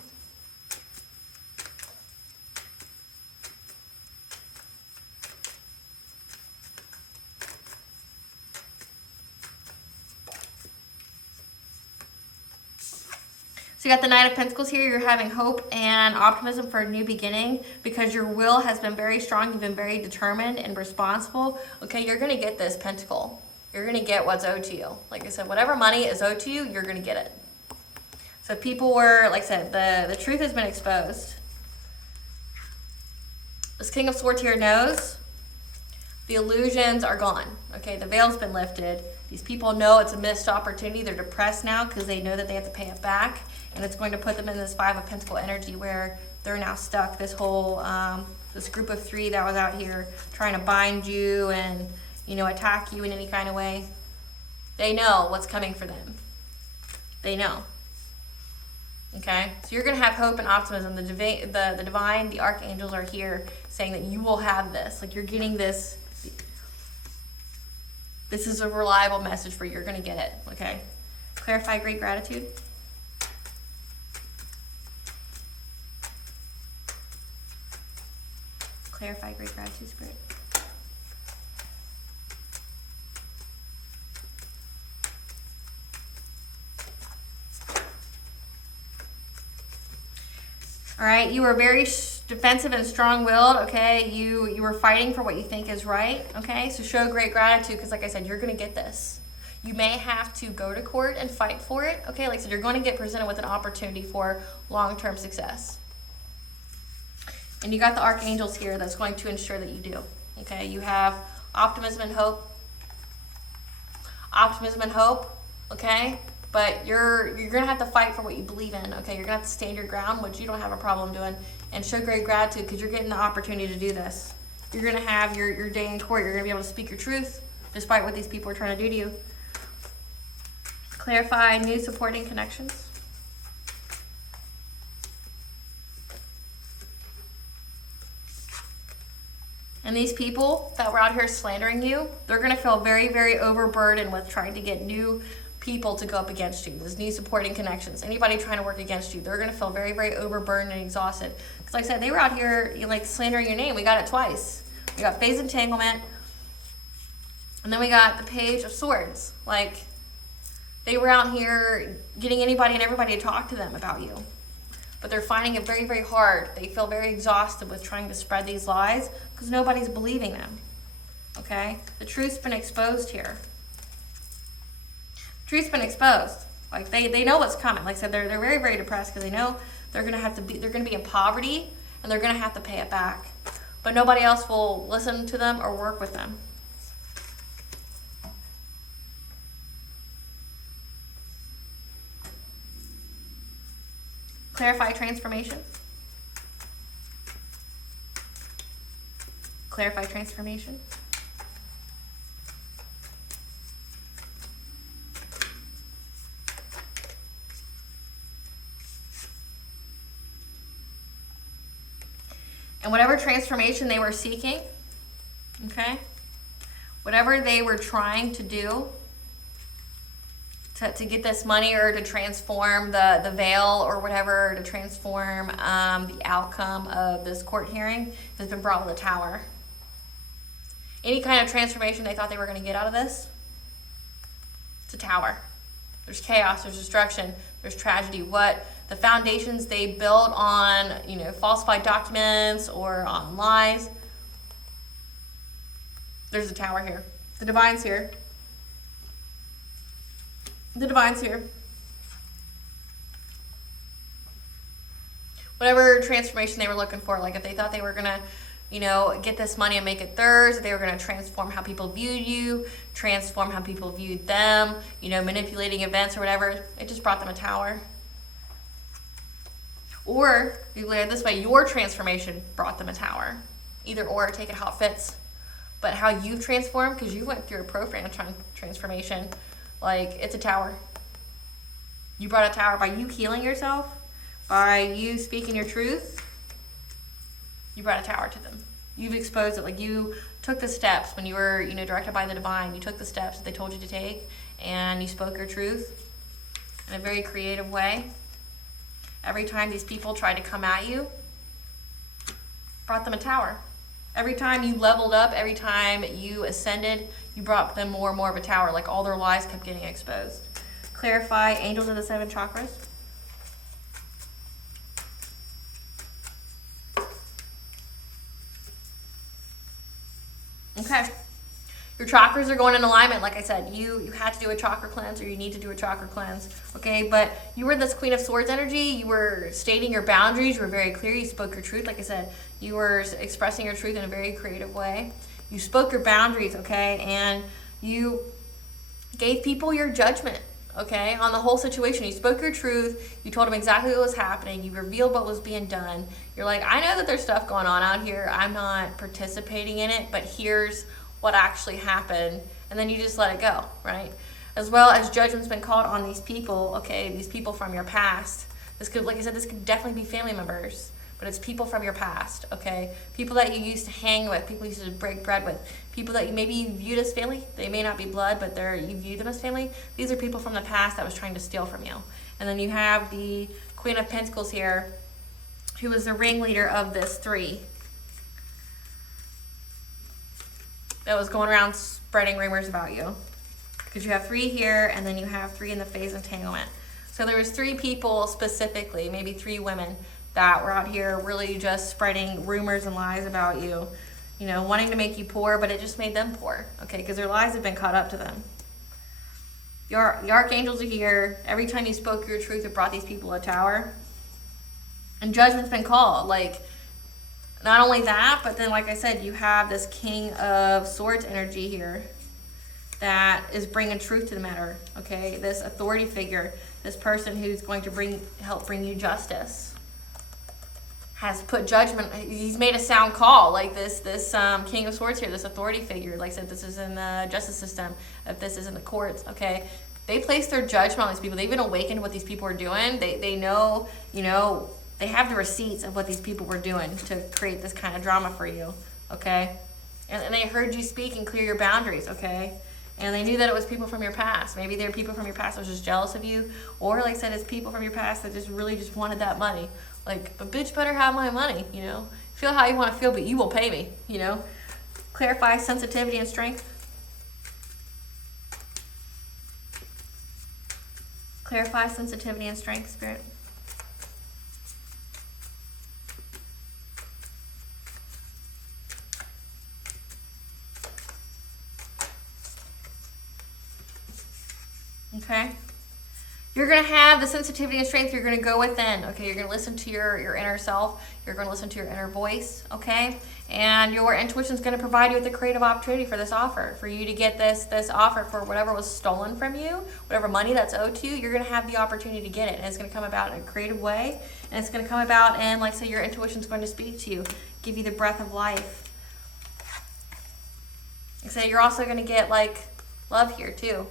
So you got the Knight of Pentacles here. You're having hope and optimism for a new beginning because your will has been very strong. You've been very determined and responsible. Okay, you're going to get this pentacle. You're going to get what's owed to you. Like I said, whatever money is owed to you, you're going to get it. So people were, like I said, the truth has been exposed. This King of Swords here knows the illusions are gone. Okay, the veil's been lifted. These people know it's a missed opportunity. They're depressed now because they know that they have to pay it back. And it's going to put them in this 5 of Pentacle energy where they're now stuck. This whole, this group of 3 that was out here trying to bind you and, you know, attack you in any kind of way. They know what's coming for them. They know. Okay? So you're going to have hope and optimism. The divine, the archangels are here saying that you will have this. Like you're getting this. This is a reliable message for you. You're going to get it. Okay? Clarify great gratitude. Clarify great gratitude, Spirit. All right, you were very defensive and strong-willed, okay? You were fighting for what you think is right, okay? So show great gratitude because, like I said, you're going to get this. You may have to go to court and fight for it, okay? Like I said, you're going to get presented with an opportunity for long-term success. And you got the archangels here that's going to ensure that you do, okay? You have optimism and hope. Optimism and hope, okay? But you're going to have to fight for what you believe in, okay? You're going to have to stand your ground, which you don't have a problem doing, and show great gratitude because you're getting the opportunity to do this. You're going to have your day in court. You're going to be able to speak your truth despite what these people are trying to do to you. Clarify new supporting connections. And these people that were out here slandering you, they're going to feel very, very overburdened with trying to get new people to go up against you. Those new supporting connections. Anybody trying to work against you, they're going to feel very, very overburdened and exhausted. Because like I said, they were out here like slandering your name. We got it twice. We got phase entanglement. And then we got the Page of Swords. Like, they were out here getting anybody and everybody to talk to them about you. But they're finding it very, very hard. They feel very exhausted with trying to spread these lies because nobody's believing them. Okay? The truth's been exposed here. The truth's been exposed. Like, they know what's coming. Like I said, they're very, very depressed because they know they're gonna be in poverty and they're gonna have to pay it back. But nobody else will listen to them or work with them. Clarify transformation. Clarify transformation. And whatever transformation they were seeking, okay, whatever they were trying to do to get this money or to transform the veil or whatever, to transform the outcome of this court hearing has been brought with a tower. Any kind of transformation they thought they were going to get out of this, it's a tower. There's chaos, there's destruction, there's tragedy. What the foundations they built on, falsified documents or on lies, there's a tower here. The divine's here. The divine's here. Whatever transformation they were looking for, like if they thought they were gonna, get this money and make it theirs, if they were gonna transform how people viewed you, transform how people viewed them, manipulating events or whatever, it just brought them a tower. Or, if you look at it this way, your transformation brought them a tower. Either or, take it how it fits. But how you've transformed, because you went through a program transformation, like, it's a tower. You brought a tower by you healing yourself, by you speaking your truth. You brought a tower to them. You've exposed it. Like, you took the steps when you were, directed by the divine. You took the steps that they told you to take, and you spoke your truth in a very creative way. Every time these people tried to come at you, brought them a tower. Every time you leveled up, every time you ascended, you brought them more and more of a tower. Like, all their lies kept getting exposed. Clarify angels of the 7 chakras. Okay. Your chakras are going in alignment. Like I said, you had to do a chakra cleanse, or you need to do a chakra cleanse. Okay, but you were this Queen of Swords energy. You were stating your boundaries. You were very clear. You spoke your truth. Like I said, you were expressing your truth in a very creative way. You spoke your boundaries, okay, and you gave people your judgment, okay, on the whole situation. You spoke your truth. You told them exactly what was happening. You revealed what was being done. You're like, I know that there's stuff going on out here. I'm not participating in it, but here's what actually happened. And then you just let it go, right? As well as judgment's been called on these people, okay, these people from your past. This could, like I said, this could definitely be family members, but it's people from your past, okay? People that you used to hang with, people you used to break bread with, people that you maybe viewed as family. They may not be blood, but you view them as family. These are people from the past that was trying to steal from you. And then you have the Queen of Pentacles here, who is the ringleader of this 3. That was going around spreading rumors about you. Because you have 3 here, and then you have 3 in the phase entanglement. So there was 3 people specifically, maybe 3 women, that were out here really just spreading rumors and lies about you, wanting to make you poor, but it just made them poor, okay, because their lies have been caught up to them. Your archangels are here. Every time you spoke your truth, it brought these people a tower. And judgment's been called. Like, not only that, but then, like I said, you have this King of Swords energy here that is bringing truth to the matter, okay? This authority figure, this person who's going to help bring you justice, has put judgment. He's made a sound call, like this King of Swords here, this authority figure. Like I said, this is in the justice system. If this is in the courts, okay, They place their judgment on these people. They've been awakened to what these people are doing. They know, you know, they have the receipts of what these people were doing to create this kind of drama for you, okay? And they heard you speak and clear your boundaries, okay? And they knew that it was people from your past. Maybe they're people from your past that was just jealous of you. Or like I said, it's people from your past that just really just wanted that money. Like, but bitch better have my money, you know? Feel how you want to feel, but you will pay me, you know? Clarify sensitivity and strength. Clarify sensitivity and strength, Spirit. Okay? You're going to have the sensitivity and strength. You're going to go within. Okay? You're going to listen to your inner self. You're going to listen to your inner voice. Okay? And your intuition is going to provide you with the creative opportunity for this offer. For you to get this offer for whatever was stolen from you, whatever money that's owed to you, you're going to have the opportunity to get it. And it's going to come about in a creative way. And it's going to come about and, like, say, your intuition is going to speak to you, give you the breath of life. And so you're also going to get, like, love here, too.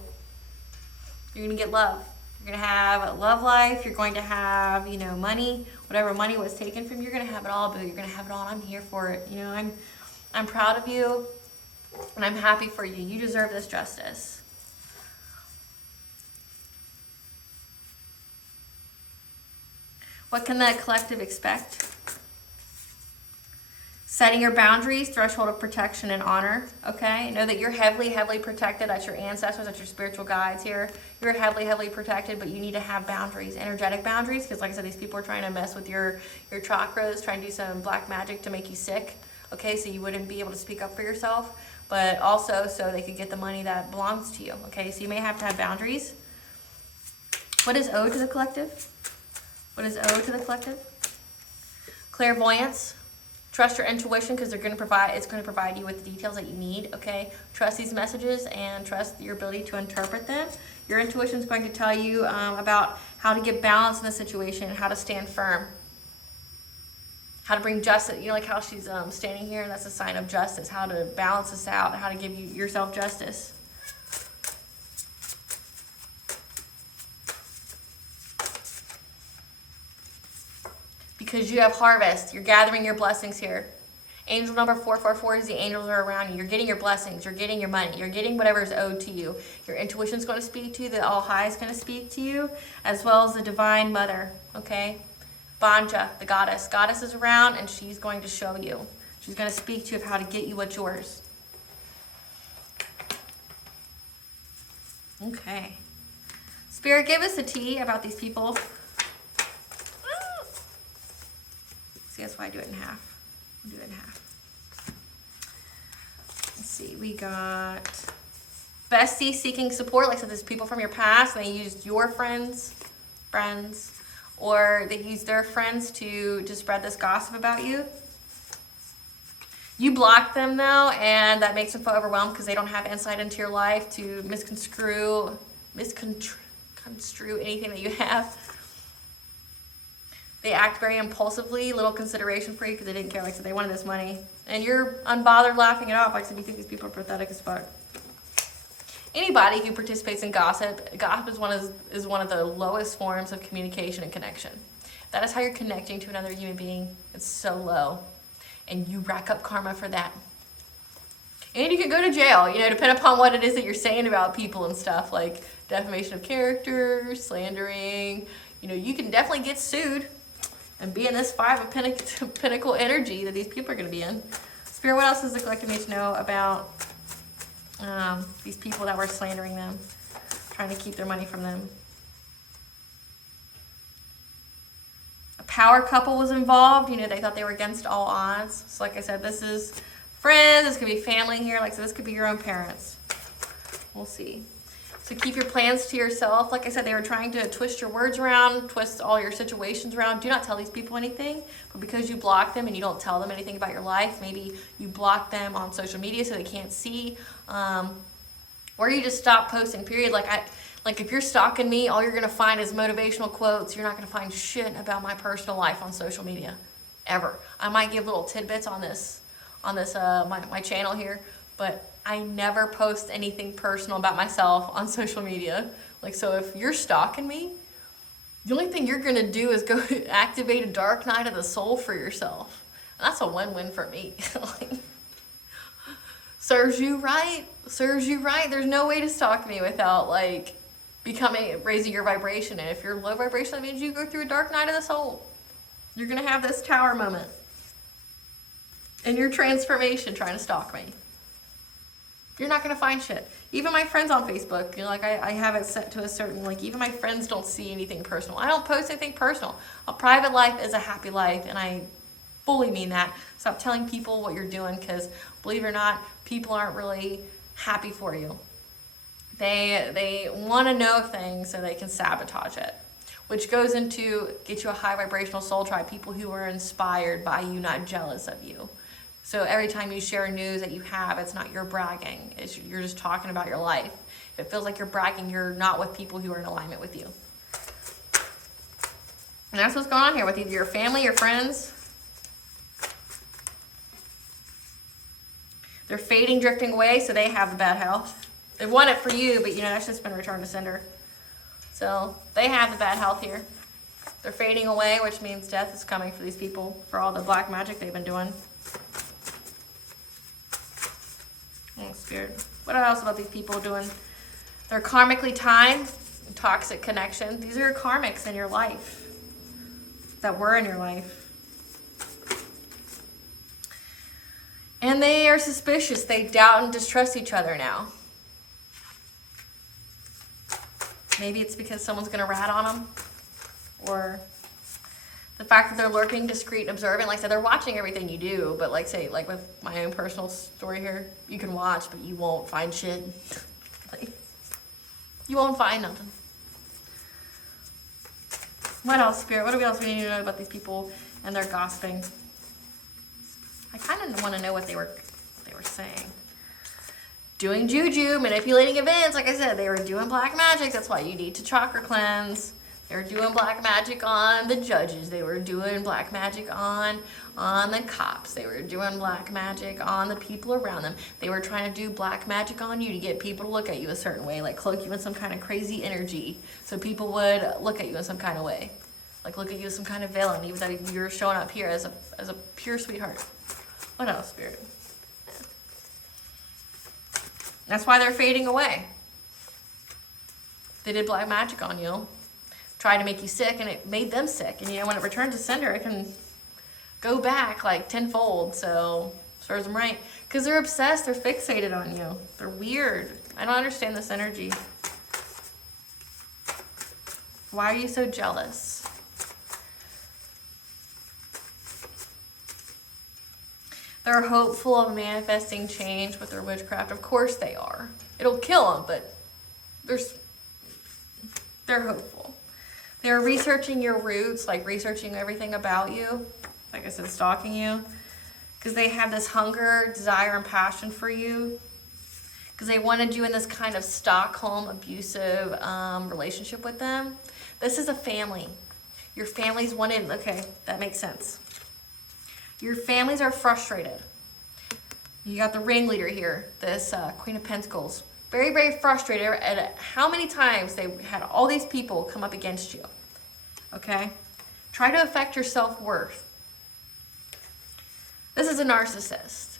You're going to get love. You're going to have a love life. You're going to have, you know, money. Whatever money was taken from you, you're going to have it all, but you're going to have it all. And I'm here for it. You know, I'm proud of you, and I'm happy for you. You deserve this justice. What can the collective expect? Setting your boundaries, threshold of protection and honor, okay? Know that you're heavily, heavily protected. That's your ancestors, that's your spiritual guides here. You're heavily, heavily protected, but you need to have boundaries, energetic boundaries, because like I said, these people are trying to mess with your chakras, trying to do some black magic to make you sick, okay? So you wouldn't be able to speak up for yourself, but also so they could get the money that belongs to you, okay? So you may have to have boundaries. What is owed to the collective? What is owed to the collective? Clairvoyance. Trust your intuition, because it's going to provide you with the details that you need, okay? Trust these messages and trust your ability to interpret them. Your intuition is going to tell you about how to get balance in the situation, how to stand firm, how to bring justice. You know, like how she's standing here, and that's a sign of justice, how to balance this out, how to give yourself justice. Because you have harvest. You're gathering your blessings here. Angel number 444 is the angels are around you. You're getting your blessings. You're getting your money. You're getting whatever is owed to you. Your intuition is going to speak to you. The All High is going to speak to you, as well as the Divine Mother, okay? Banja, the goddess. Goddess is around, and she's going to show you. She's going to speak to you of how to get you what's yours. Okay. Spirit, give us a tea about these people. That's why I do it in half. I'll do it in half. Let's see. We got bestie seeking support. Like I said, there's people from your past, and they used your friends, or they used their friends to spread this gossip about you. You block them though, and that makes them feel overwhelmed because they don't have insight into your life to misconstrue anything that you have. They act very impulsively, little consideration for you because they didn't care. Like I said, they wanted this money. And you're unbothered laughing it off. Like I said, you think these people are pathetic as fuck. Anybody who participates in gossip is one of the lowest forms of communication and connection. That is how you're connecting to another human being. It's so low. And you rack up karma for that. And you can go to jail, you know, depending upon what it is that you're saying about people and stuff, like defamation of character, slandering. You know, you can definitely get sued and be in this Five of Pentacle energy that these people are going to be in. Spirit, what else does the collective need to know about these people that were slandering them, trying to keep their money from them? A power couple was involved. You know, they thought they were against all odds. So like I said, this is friends. This could be family here. Like I said, this could be your own parents. We'll see. So keep your plans to yourself. Like I said, they were trying to twist your words around, twist all your situations around. Do not tell these people anything. But because you block them and you don't tell them anything about your life, maybe you block them on social media so they can't see. Or you just stop posting, period. Like if you're stalking me, all you're going to find is motivational quotes. You're not going to find shit about my personal life on social media, ever. I might give little tidbits on my channel here, but I never post anything personal about myself on social media. Like, so if you're stalking me, the only thing you're gonna do is go activate a dark night of the soul for yourself. And that's a win-win for me. Like, serves you right. Serves you right. There's no way to stalk me without like raising your vibration. And if you're low vibration, that means you go through a dark night of the soul. You're gonna have this tower moment in your transformation trying to stalk me. You're not gonna find shit. Even my friends on Facebook, you know, like I have it set to a certain, like even my friends don't see anything personal. I don't post anything personal. A private life is a happy life, and I fully mean that. Stop telling people what you're doing, because believe it or not, people aren't really happy for you. They want to know things so they can sabotage it, which goes into get you a high vibrational soul tribe, people who are inspired by you, not jealous of you. So every time you share news that you have, it's not your bragging. You're just talking about your life. If it feels like you're bragging, you're not with people who are in alignment with you. And that's what's going on here with either your family, your friends. They're fading, drifting away, so they have the bad health. They want it for you, but you know, that's just been returned to sender. So they have the bad health here. They're fading away, which means death is coming for these people, for all the black magic they've been doing. Oh, Spirit. What else about these people doing? They're karmically tied, toxic connection. These are your karmics in your life, that were in your life. And they are suspicious. They doubt and distrust each other now. Maybe it's because someone's going to rat on them, or the fact that they're lurking, discreet, and observant. Like I said, they're watching everything you do, but like say, like with my own personal story here, you can watch, but you won't find shit. Like, you won't find nothing. What else, Spirit? What else we need to know about these people and their gossiping? I kind of want to know what they were saying. Doing juju, manipulating events. Like I said, they were doing black magic. That's why you need to chakra cleanse. They were doing black magic on the judges. They were doing black magic on the cops. They were doing black magic on the people around them. They were trying to do black magic on you to get people to look at you a certain way, like cloak you in some kind of crazy energy, so people would look at you in some kind of way, like look at you with some kind of veil, and even though you're showing up here as a pure sweetheart. What else, Spirit? That's why they're fading away. They did black magic on you. Tried to make you sick, and it made them sick. And you know, when it returns to sender, it can go back like tenfold. So serves them right. Because they're obsessed, they're fixated on you. They're weird. I don't understand this energy. Why are you so jealous? They're hopeful of manifesting change with their witchcraft. Of course they are. It'll kill them, but they're hopeful. They're researching your roots, like researching everything about you. Like I said, stalking you. Because they have this hunger, desire, and passion for you. Because they wanted you in this kind of Stockholm abusive relationship with them. This is a family. Your families wanted, okay, that makes sense. Your families are frustrated. You got the ringleader here, this Queen of Pentacles. Very, very frustrated at how many times they had all these people come up against you. Okay? Try to affect your self-worth. This is a narcissist.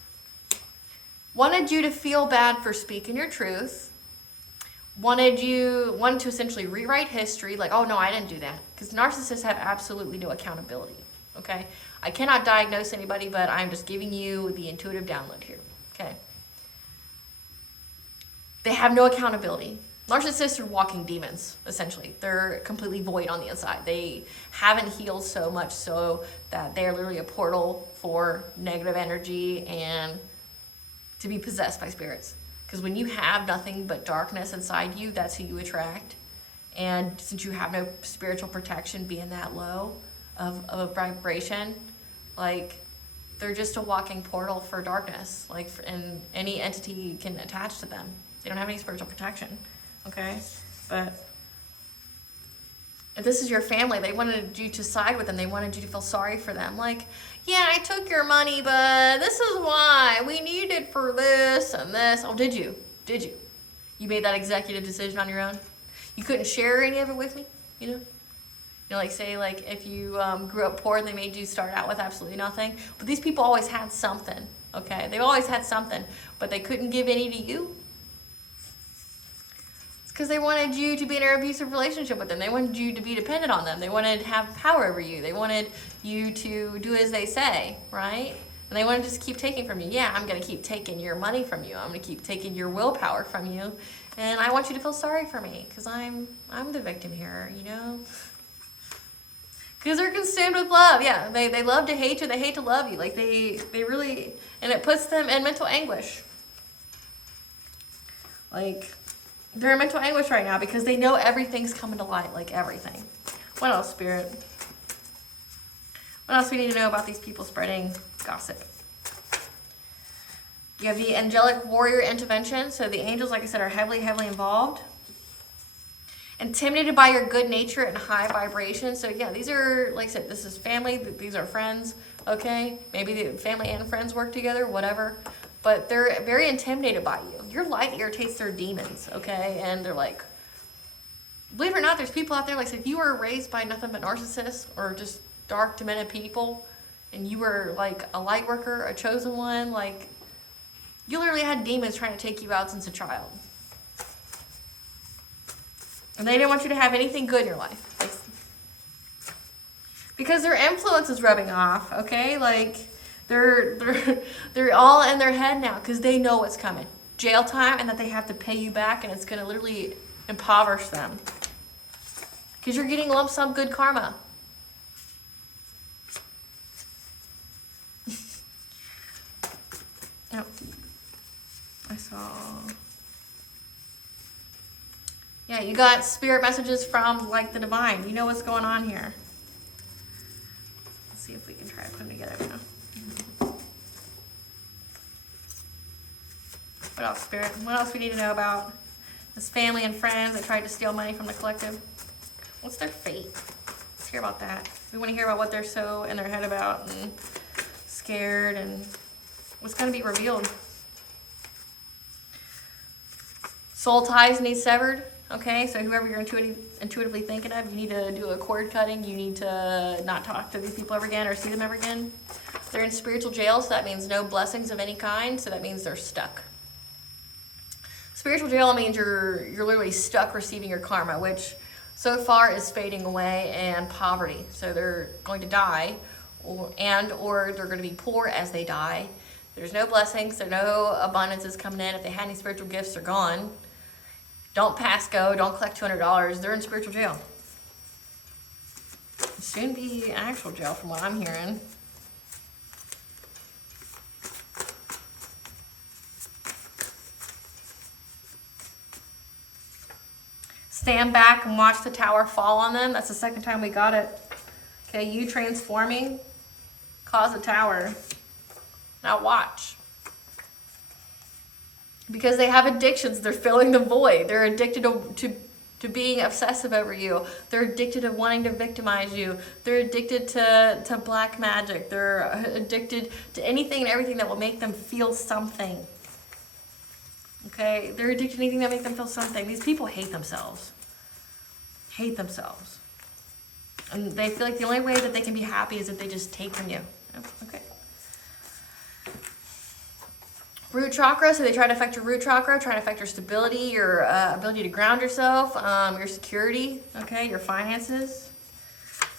Wanted you to feel bad for speaking your truth. Wanted to essentially rewrite history. Like, oh no, I didn't do that. Because narcissists have absolutely no accountability. Okay? I cannot diagnose anybody, but I'm just giving you the intuitive download here. Okay? They have no accountability. Narcissists are walking demons, essentially. They're completely void on the inside. They haven't healed so much so that they're literally a portal for negative energy and to be possessed by spirits. Because when you have nothing but darkness inside you, that's who you attract. And since you have no spiritual protection being that low of a vibration, like, they're just a walking portal for darkness. Like, and any entity can attach to them. They don't have any spiritual protection, okay? But if this is your family, they wanted you to side with them. They wanted you to feel sorry for them. Like, yeah, I took your money, but this is why. We need it for this and this. Oh, did you? Did you? You made that executive decision on your own? You couldn't share any of it with me, you know? You know, like say like if you grew up poor and they made you start out with absolutely nothing. But these people always had something, okay? They've always had something, but they couldn't give any to you. It's because they wanted you to be in an abusive relationship with them. They wanted you to be dependent on them. They wanted to have power over you. They wanted you to do as they say, right? And they want to just keep taking from you. Yeah, I'm going to keep taking your money from you. I'm going to keep taking your willpower from you. And I want you to feel sorry for me because I'm the victim here, you know? Because they're consumed with love. Yeah, they love to hate you. They hate to love you. Like they really, and it puts them in mental anguish. Like they're in mental anguish right now because they know everything's coming to light, like everything. What else, Spirit? What else we need to know about these people spreading gossip? You have the angelic warrior intervention. So the angels, like I said, are heavily, heavily involved. Intimidated by your good nature and high vibration. So yeah, these are, like I said, this is family. These are friends, okay? Maybe the family and friends work together, whatever. But they're very intimidated by you. Your light irritates their demons, okay? And they're like, believe it or not, there's people out there, like if you were raised by nothing but narcissists or just dark, demented people, and you were like a light worker, a chosen one, like you literally had demons trying to take you out since a child. And they didn't want you to have anything good in your life. Because their influence is rubbing off, okay? Like they're all in their head now because they know what's coming. Jail time and that they have to pay you back and it's going to literally impoverish them. Because you're getting lump sum good karma. Yep. I saw... Yeah, you got spirit messages from, like, the divine. You know what's going on here. Let's see if we can try to put them together now. What else, Spirit? What else we need to know about this family and friends that tried to steal money from the collective? What's their fate? Let's hear about that. We want to hear about what they're so in their head about and scared and what's going to be revealed. Soul ties need severed. Okay, so whoever you're intuitively thinking of, you need to do a cord cutting. You need to not talk to these people ever again or see them ever again. They're in spiritual jail, so that means no blessings of any kind. So that means they're stuck. Spiritual jail means you're literally stuck receiving your karma, which so far is fading away, and poverty. So they're going to die, or they're going to be poor as they die. There's no blessings. There's no abundances coming in. If they had any spiritual gifts, they're gone. Don't pass go. Don't collect $200. They're in spiritual jail. Soon be actual jail from what I'm hearing. Stand back and watch the tower fall on them. That's the second time we got it. Okay, you transforming cause a tower. Now watch. Because they have addictions, they're filling the void. They're addicted to being obsessive over you. They're addicted to wanting to victimize you. They're addicted to black magic. They're addicted to anything and everything that will make them feel something. Okay? They're addicted to anything that makes them feel something. These people hate themselves. Hate themselves. And they feel like the only way that they can be happy is if they just take from you. Okay. Root chakra, so they try to affect your root chakra, try to affect your stability, your ability to ground yourself, your security, okay, your finances.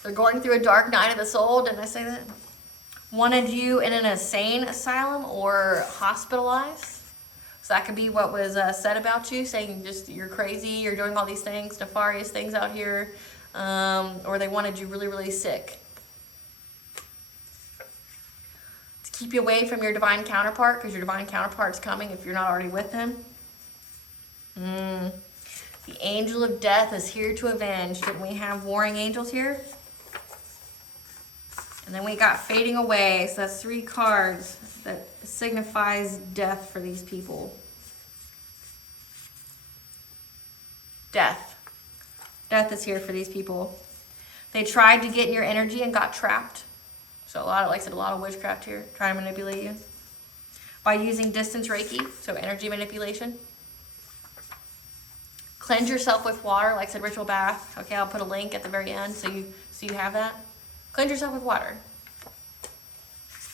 They're going through a dark night of the soul, didn't I say that? Wanted you in an insane asylum or hospitalized. So that could be what was said about you, saying just you're crazy, you're doing all these things, nefarious things out here, or they wanted you really, really sick. Keep you away from your divine counterpart, because your divine counterpart's coming if you're not already with him. The angel of death is here to avenge. Didn't we have warring angels here? And then we got fading away. So that's 3 cards that signifies death for these people. Death. Death is here for these people. They tried to get in your energy and got trapped. So a lot of witchcraft here, trying to manipulate you. By using distance Reiki, so energy manipulation. Cleanse yourself with water, like I said, ritual bath. Okay, I'll put a link at the very end so you have that. Cleanse yourself with water.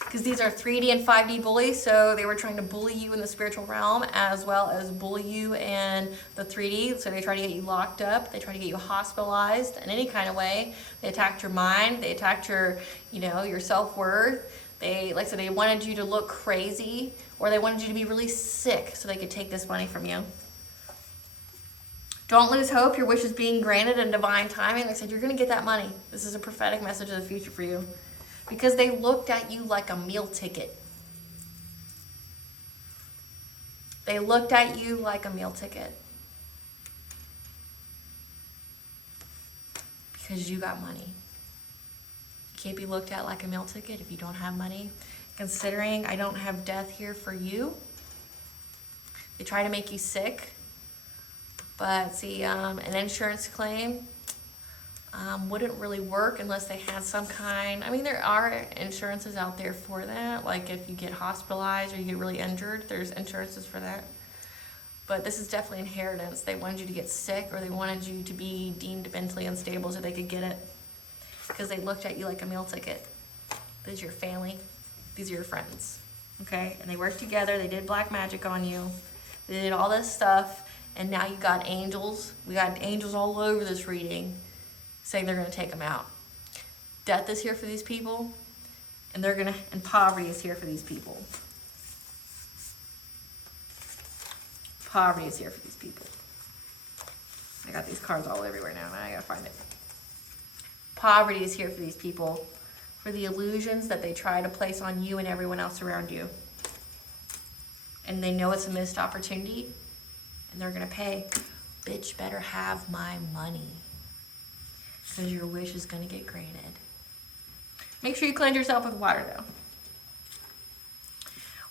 Because these are 3D and 5D bullies, so they were trying to bully you in the spiritual realm as well as bully you in the 3D. So they try to get you locked up. They try to get you hospitalized in any kind of way. They attacked your mind. They attacked your, your self-worth. They, like I said, they wanted you to look crazy, or they wanted you to be really sick so they could take this money from you. Don't lose hope. Your wish is being granted in divine timing. Like I said, you're going to get that money. This is a prophetic message of the future for you. Because they looked at you like a meal ticket. They looked at you like a meal ticket. Because you got money. You can't be looked at like a meal ticket if you don't have money. Considering I don't have death here for you. They try to make you sick. But see, an insurance claim wouldn't really work unless they had some kind. I mean, there are insurances out there for that. Like if you get hospitalized or you get really injured, there's insurances for that. But this is definitely inheritance. They wanted you to get sick, or they wanted you to be deemed mentally unstable so they could get it. Because they looked at you like a meal ticket. These are your family. These are your friends. Okay? And they worked together. They did black magic on you. They did all this stuff. And now you got angels. We got angels all over this reading saying they're going to take them out. Death is here for these people, and and poverty is here for these people. Poverty is here for these people. I got these cards all everywhere now, and I gotta find it. Poverty is here for these people, for the illusions that they try to place on you and everyone else around you. And they know it's a missed opportunity, and they're gonna pay. Bitch better have my money. Because your wish is going to get granted. Make sure you cleanse yourself with water, though.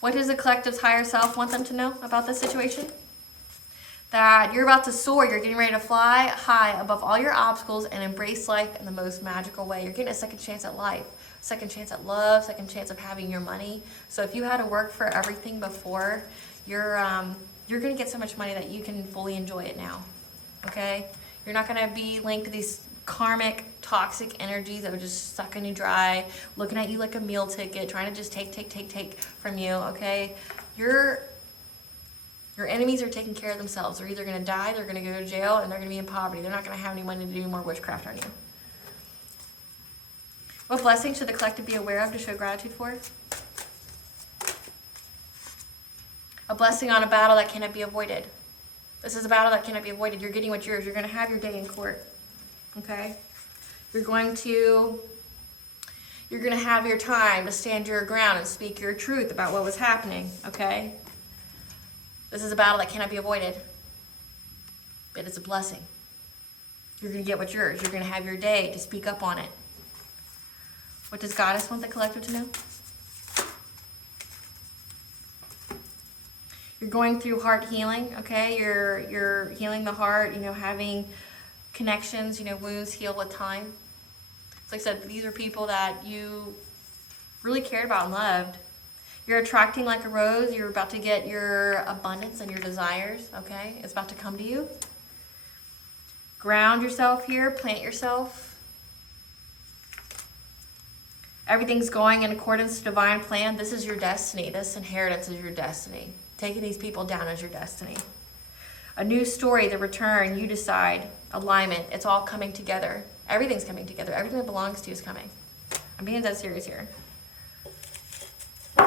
What does the collective's higher self want them to know about this situation? That you're about to soar. You're getting ready to fly high above all your obstacles and embrace life in the most magical way. You're getting a second chance at life, second chance at love, second chance of having your money. So if you had to work for everything before, you're going to get so much money that you can fully enjoy it now. Okay? You're not going to be linked to these karmic, toxic energies that would just sucking you dry, looking at you like a meal ticket, trying to just take from you, okay? Your enemies are taking care of themselves. They're either going to die, they're going to go to jail, and they're going to be in poverty. They're not going to have any money to do more witchcraft on you. What blessing should the collective be aware of to show gratitude for? A blessing on a battle that cannot be avoided. This is a battle that cannot be avoided. You're getting what's yours. You're going to have your day in court. Okay? You're going to have your time to stand your ground and speak your truth about what was happening. Okay? This is a battle that cannot be avoided. But it's a blessing. You're going to get what's yours. You're going to have your day to speak up on it. What does Goddess want the collective to know? You're going through heart healing, okay? You're healing the heart, having connections, wounds heal with time. So like I said, these are people that you really cared about and loved. You're attracting like a rose. You're about to get your abundance and your desires, okay? It's about to come to you. Ground yourself here, plant yourself. Everything's going in accordance to divine plan. This is your destiny. This inheritance is your destiny. Taking these people down is your destiny. A new story, the return, you decide, alignment, it's all coming together. Everything's coming together. Everything that belongs to you is coming. I'm being dead serious here. I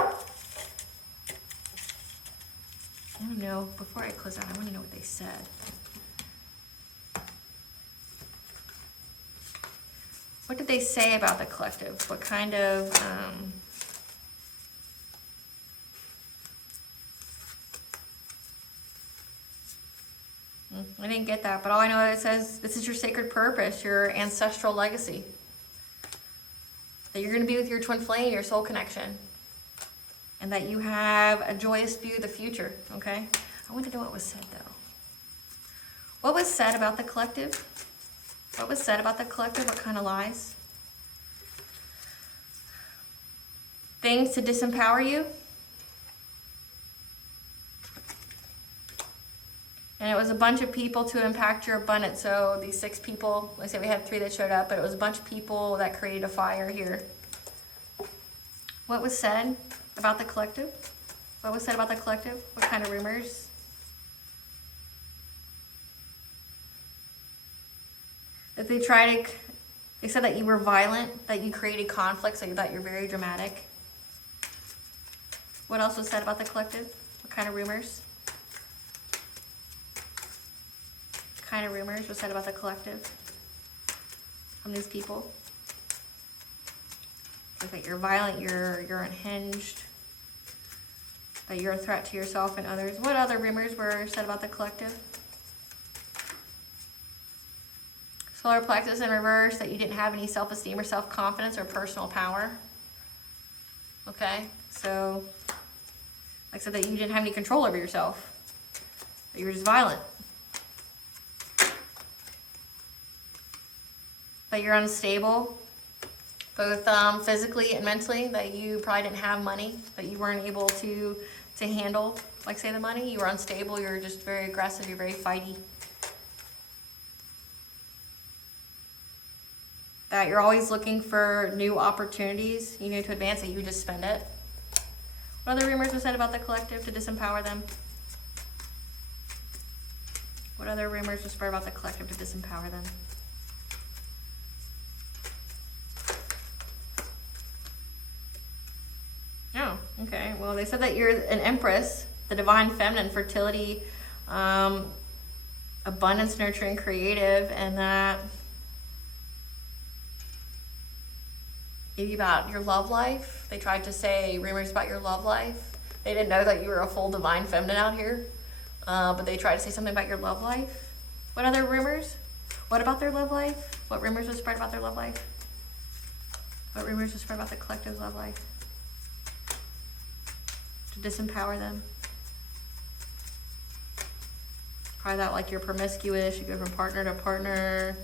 want to know, before I close out, I want to know what they said. What did they say about the collective? What kind of... I didn't get that, but all I know is it says this is your sacred purpose, your ancestral legacy. That you're going to be with your twin flame, your soul connection. And that you have a joyous view of the future, okay? I want to know what was said, though. What was said about the collective? What was said about the collective? What kind of lies? Things to disempower you? And it was a bunch of people to impact your abundance. So these 6 people, like I said, we had 3 that showed up, but it was a bunch of people that created a fire here. What was said about the collective? What was said about the collective? What kind of rumors? That they said that you were violent, that you created conflicts, that you're very dramatic. What else was said about the collective? What kind of rumors? What kind of rumors was said about the collective from these people? Like that you're violent, you're unhinged, that you're a threat to yourself and others. What other rumors were said about the collective? Solar plexus in reverse, that you didn't have any self-esteem or self-confidence or personal power. Okay, so like I said, that you didn't have any control over yourself, that you were just violent, that you're unstable, both physically and mentally, that you probably didn't have money, that you weren't able to handle, like say the money, you were unstable, you're just very aggressive, you're very fighty. That you're always looking for new opportunities, to advance, that you would just spend it. What other rumors were said about the collective to disempower them? What other rumors were spread about the collective to disempower them? Oh, okay. Well, they said that you're an empress, the divine feminine, fertility, abundance, nurturing, creative, and that maybe about your love life. They tried to say rumors about your love life. They didn't know that you were a full divine feminine out here, but they tried to say something about your love life. What other rumors? What about their love life? What rumors were spread about their love life? What rumors were spread about the collective's love life? To disempower them. Probably that like you're promiscuous, you go from partner to partner.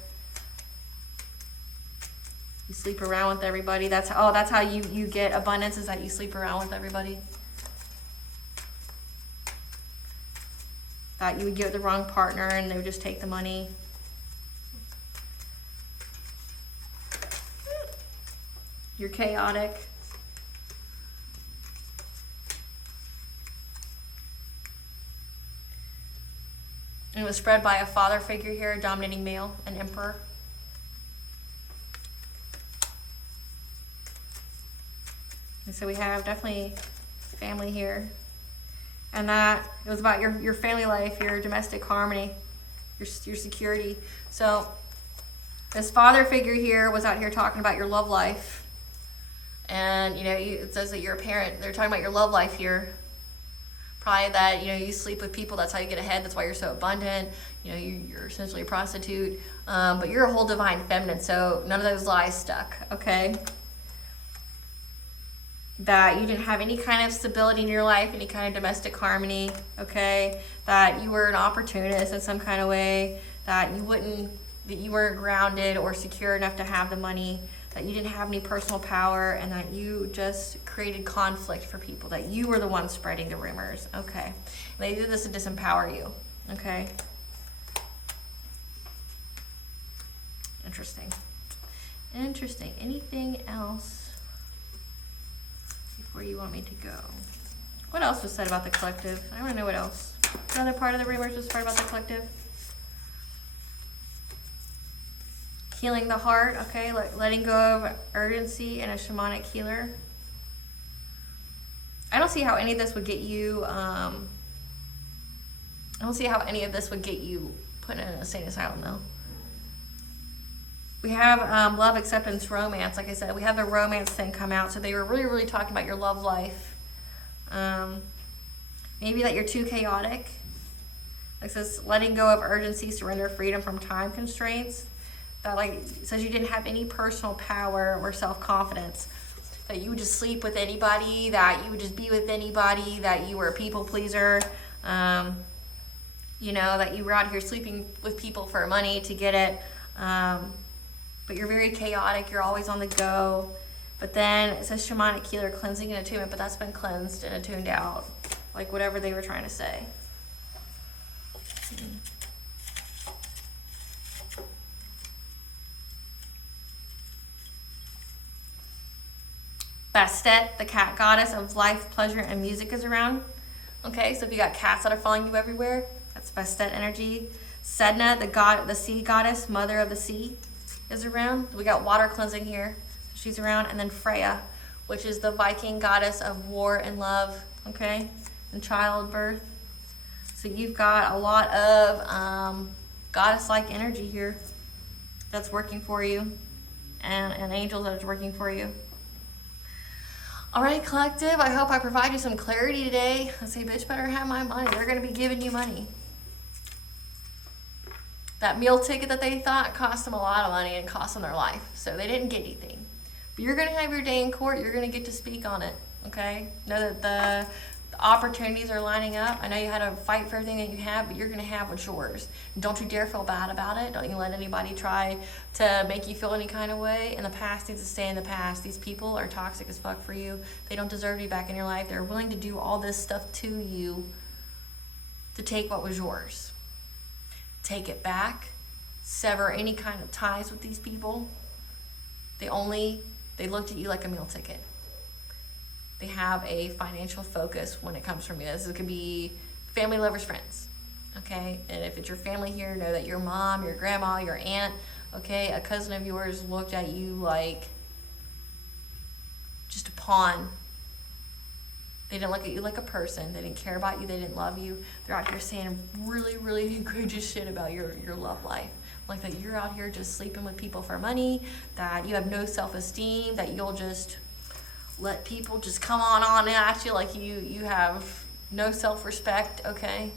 You sleep around with everybody. That's how you get abundance, is that you sleep around with everybody. That you would get the wrong partner and they would just take the money. You're chaotic. And it was spread by a father figure here, a dominating male, an emperor. And so we have definitely family here. And that it was about your family life, your domestic harmony, your security. So this father figure here was out here talking about your love life. And, it says that you're a parent. They're talking about your love life here. Probably that, you sleep with people. That's how you get ahead. That's why you're so abundant. You're essentially a prostitute. But you're a whole divine feminine. So none of those lies stuck, okay? That you didn't have any kind of stability in your life, any kind of domestic harmony, okay? That you were an opportunist in some kind of way, that you weren't grounded or secure enough to have the money, that you didn't have any personal power, and that you just created conflict for people, that you were the one spreading the rumors, okay? And they did this to disempower you, okay? Interesting. Anything else where you want me to go? What else was said about the collective? I want to know what else. Another part of the rumors was spread about the collective. Healing the heart, okay, letting go of urgency and a shamanic healer. I don't see how any of this would get you, I don't see how any of this would get you put in an insane asylum, though. We have love, acceptance, romance. Like I said, we have the romance thing come out. So they were really, really talking about your love life. Maybe that you're too chaotic. Like it says, letting go of urgency, surrender, freedom from time constraints. That like says you didn't have any personal power or self-confidence. That you would just sleep with anybody. That you would just be with anybody. That you were a people pleaser. That you were out here sleeping with people for money to get it. But you're very chaotic, you're always on the go. But then it says shamanic healer, cleansing and attunement, but that's been cleansed and attuned out. Like whatever they were trying to say. Bastet, the cat goddess of life, pleasure, and music, is around. Okay, so if you got cats that are following you everywhere, that's Bastet energy. Sedna, the sea goddess, mother of the sea, is around. We got water cleansing here. She's around. And then Freya, which is the Viking goddess of war and love, okay, and childbirth. So you've got a lot of goddess-like energy here that's working for you, and angels that are working for you. All right, collective, I hope I provide you some clarity today. I say, bitch, better have my money. They're going to be giving you money. That meal ticket that they thought cost them a lot of money and cost them their life. So they didn't get anything. But you're going to have your day in court. You're going to get to speak on it, okay? Know that the opportunities are lining up. I know you had to fight for everything that you have, but you're going to have what's yours. Don't you dare feel bad about it. Don't you let anybody try to make you feel any kind of way. And the past needs to stay in the past. These people are toxic as fuck for you. They don't deserve to be back in your life. They're willing to do all this stuff to you to take what was yours. Take it back. Sever any kind of ties with these people. They looked at you like a meal ticket. They have a financial focus when it comes from you. This could be family, lovers, friends, okay? And if it's your family here, know that your mom, your grandma, your aunt, okay, a cousin of yours looked at you like just a pawn. They didn't look at you like a person. They didn't care about you. They didn't love you. They're out here saying really, really egregious shit about your love life. Like that you're out here just sleeping with people for money, that you have no self-esteem, that you'll just let people just come on at you like you have no self-respect, okay?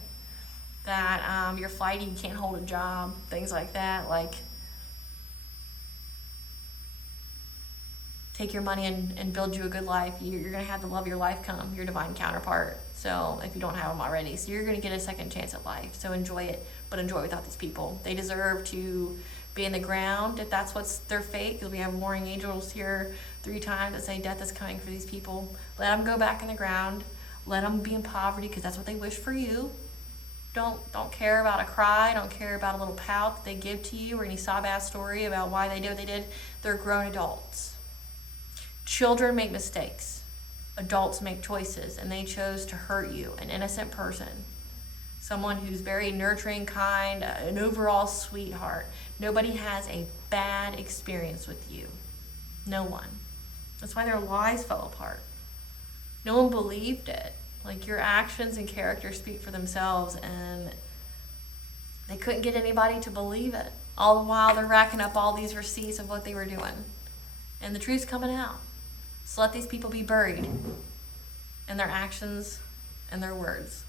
That you're flighty, you can't hold a job, things like that. Like, take your money and build you a good life. You're going to have the love of your life come, your divine counterpart. So if you don't have them already. So you're going to get a second chance at life. So enjoy it, but enjoy without these people. They deserve to be in the ground if that's what's their fate. Because we have warring angels here 3 times that say death is coming for these people. Let them go back in the ground. Let them be in poverty because that's what they wish for you. Don't care about a cry. Don't care about a little pout that they give to you or any sob-ass story about why they did what they did. They're grown adults. Children make mistakes. Adults make choices, and they chose to hurt you, an innocent person. Someone who's very nurturing, kind, an overall sweetheart. Nobody has a bad experience with you. No one. That's why their lives fell apart. No one believed it. Like, your actions and character speak for themselves, and they couldn't get anybody to believe it. All the while, they're racking up all these receipts of what they were doing. And the truth's coming out. So let these people be buried in their actions and their words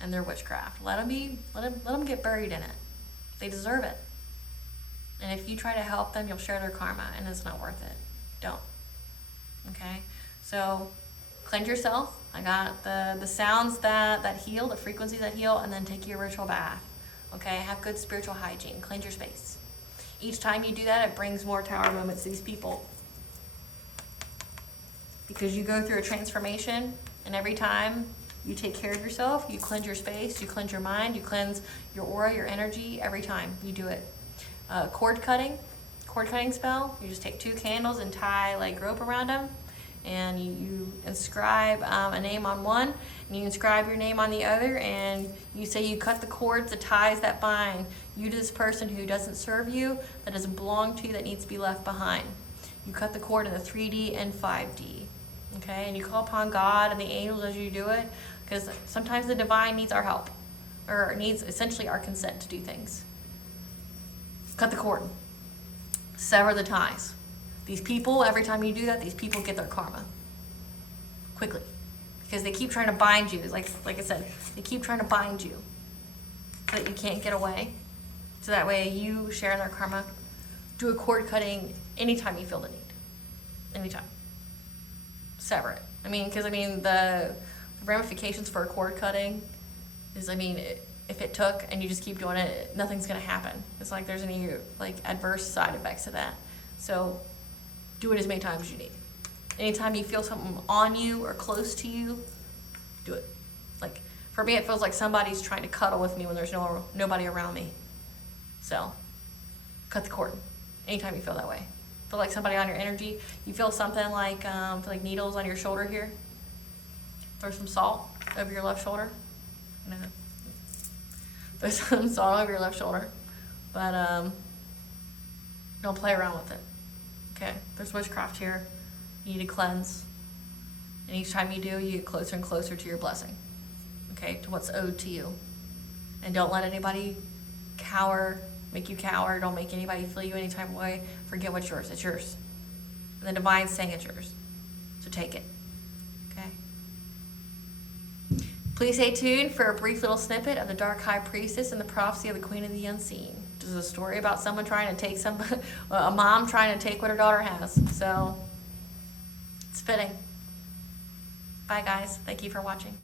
and their witchcraft. Let them get buried in it. They deserve it. And if you try to help them, you'll share their karma, and it's not worth it. Don't. Okay? So cleanse yourself. I got the sounds that heal, the frequencies that heal, and then take your ritual bath. Okay? Have good spiritual hygiene. Cleanse your space. Each time you do that, it brings more tower moments to these people. Because you go through a transformation, and every time you take care of yourself, you cleanse your space, you cleanse your mind, you cleanse your aura, your energy, every time you do it. Cord cutting spell, you just take 2 candles and tie like rope around them, and you inscribe a name on one, and you inscribe your name on the other, and you say you cut the cords, the ties that bind you to this person who doesn't serve you, that doesn't belong to you, that needs to be left behind. You cut the cord in the 3D and 5D. Okay, and you call upon God and the angels as you do it, because sometimes the divine needs our help, or needs essentially our consent to do things. Cut the cord. Sever the ties. These people, every time you do that, these people get their karma. Quickly. Because they keep trying to bind you. Like I said, they keep trying to bind you so that you can't get away. So that way you share their karma. Do a cord cutting anytime you feel the need. Anytime. Sever it. Because the ramifications for a cord cutting is, if it took and you just keep doing it, nothing's going to happen. It's like there's any adverse side effects to that. So do it as many times as you need. Anytime you feel something on you or close to you, do it. Like, for me, it feels like somebody's trying to cuddle with me when there's nobody around me. So cut the cord anytime you feel that way. Feel like somebody on your energy. You feel something like needles on your shoulder here. Throw some salt over your left shoulder. No. Throw some salt over your left shoulder. But don't play around with it. Okay, there's witchcraft here. You need to cleanse. And each time you do, you get closer and closer to your blessing. Okay, to what's owed to you. And don't let anybody make you cower. Don't make anybody feel you any type of way. Forget what's yours. It's yours. And the divine's saying it's yours. So take it. Okay? Please stay tuned for a brief little snippet of the Dark High Priestess and the prophecy of the Queen of the Unseen. This is a story about someone trying to take a mom trying to take what her daughter has. So, it's fitting. Bye guys. Thank you for watching.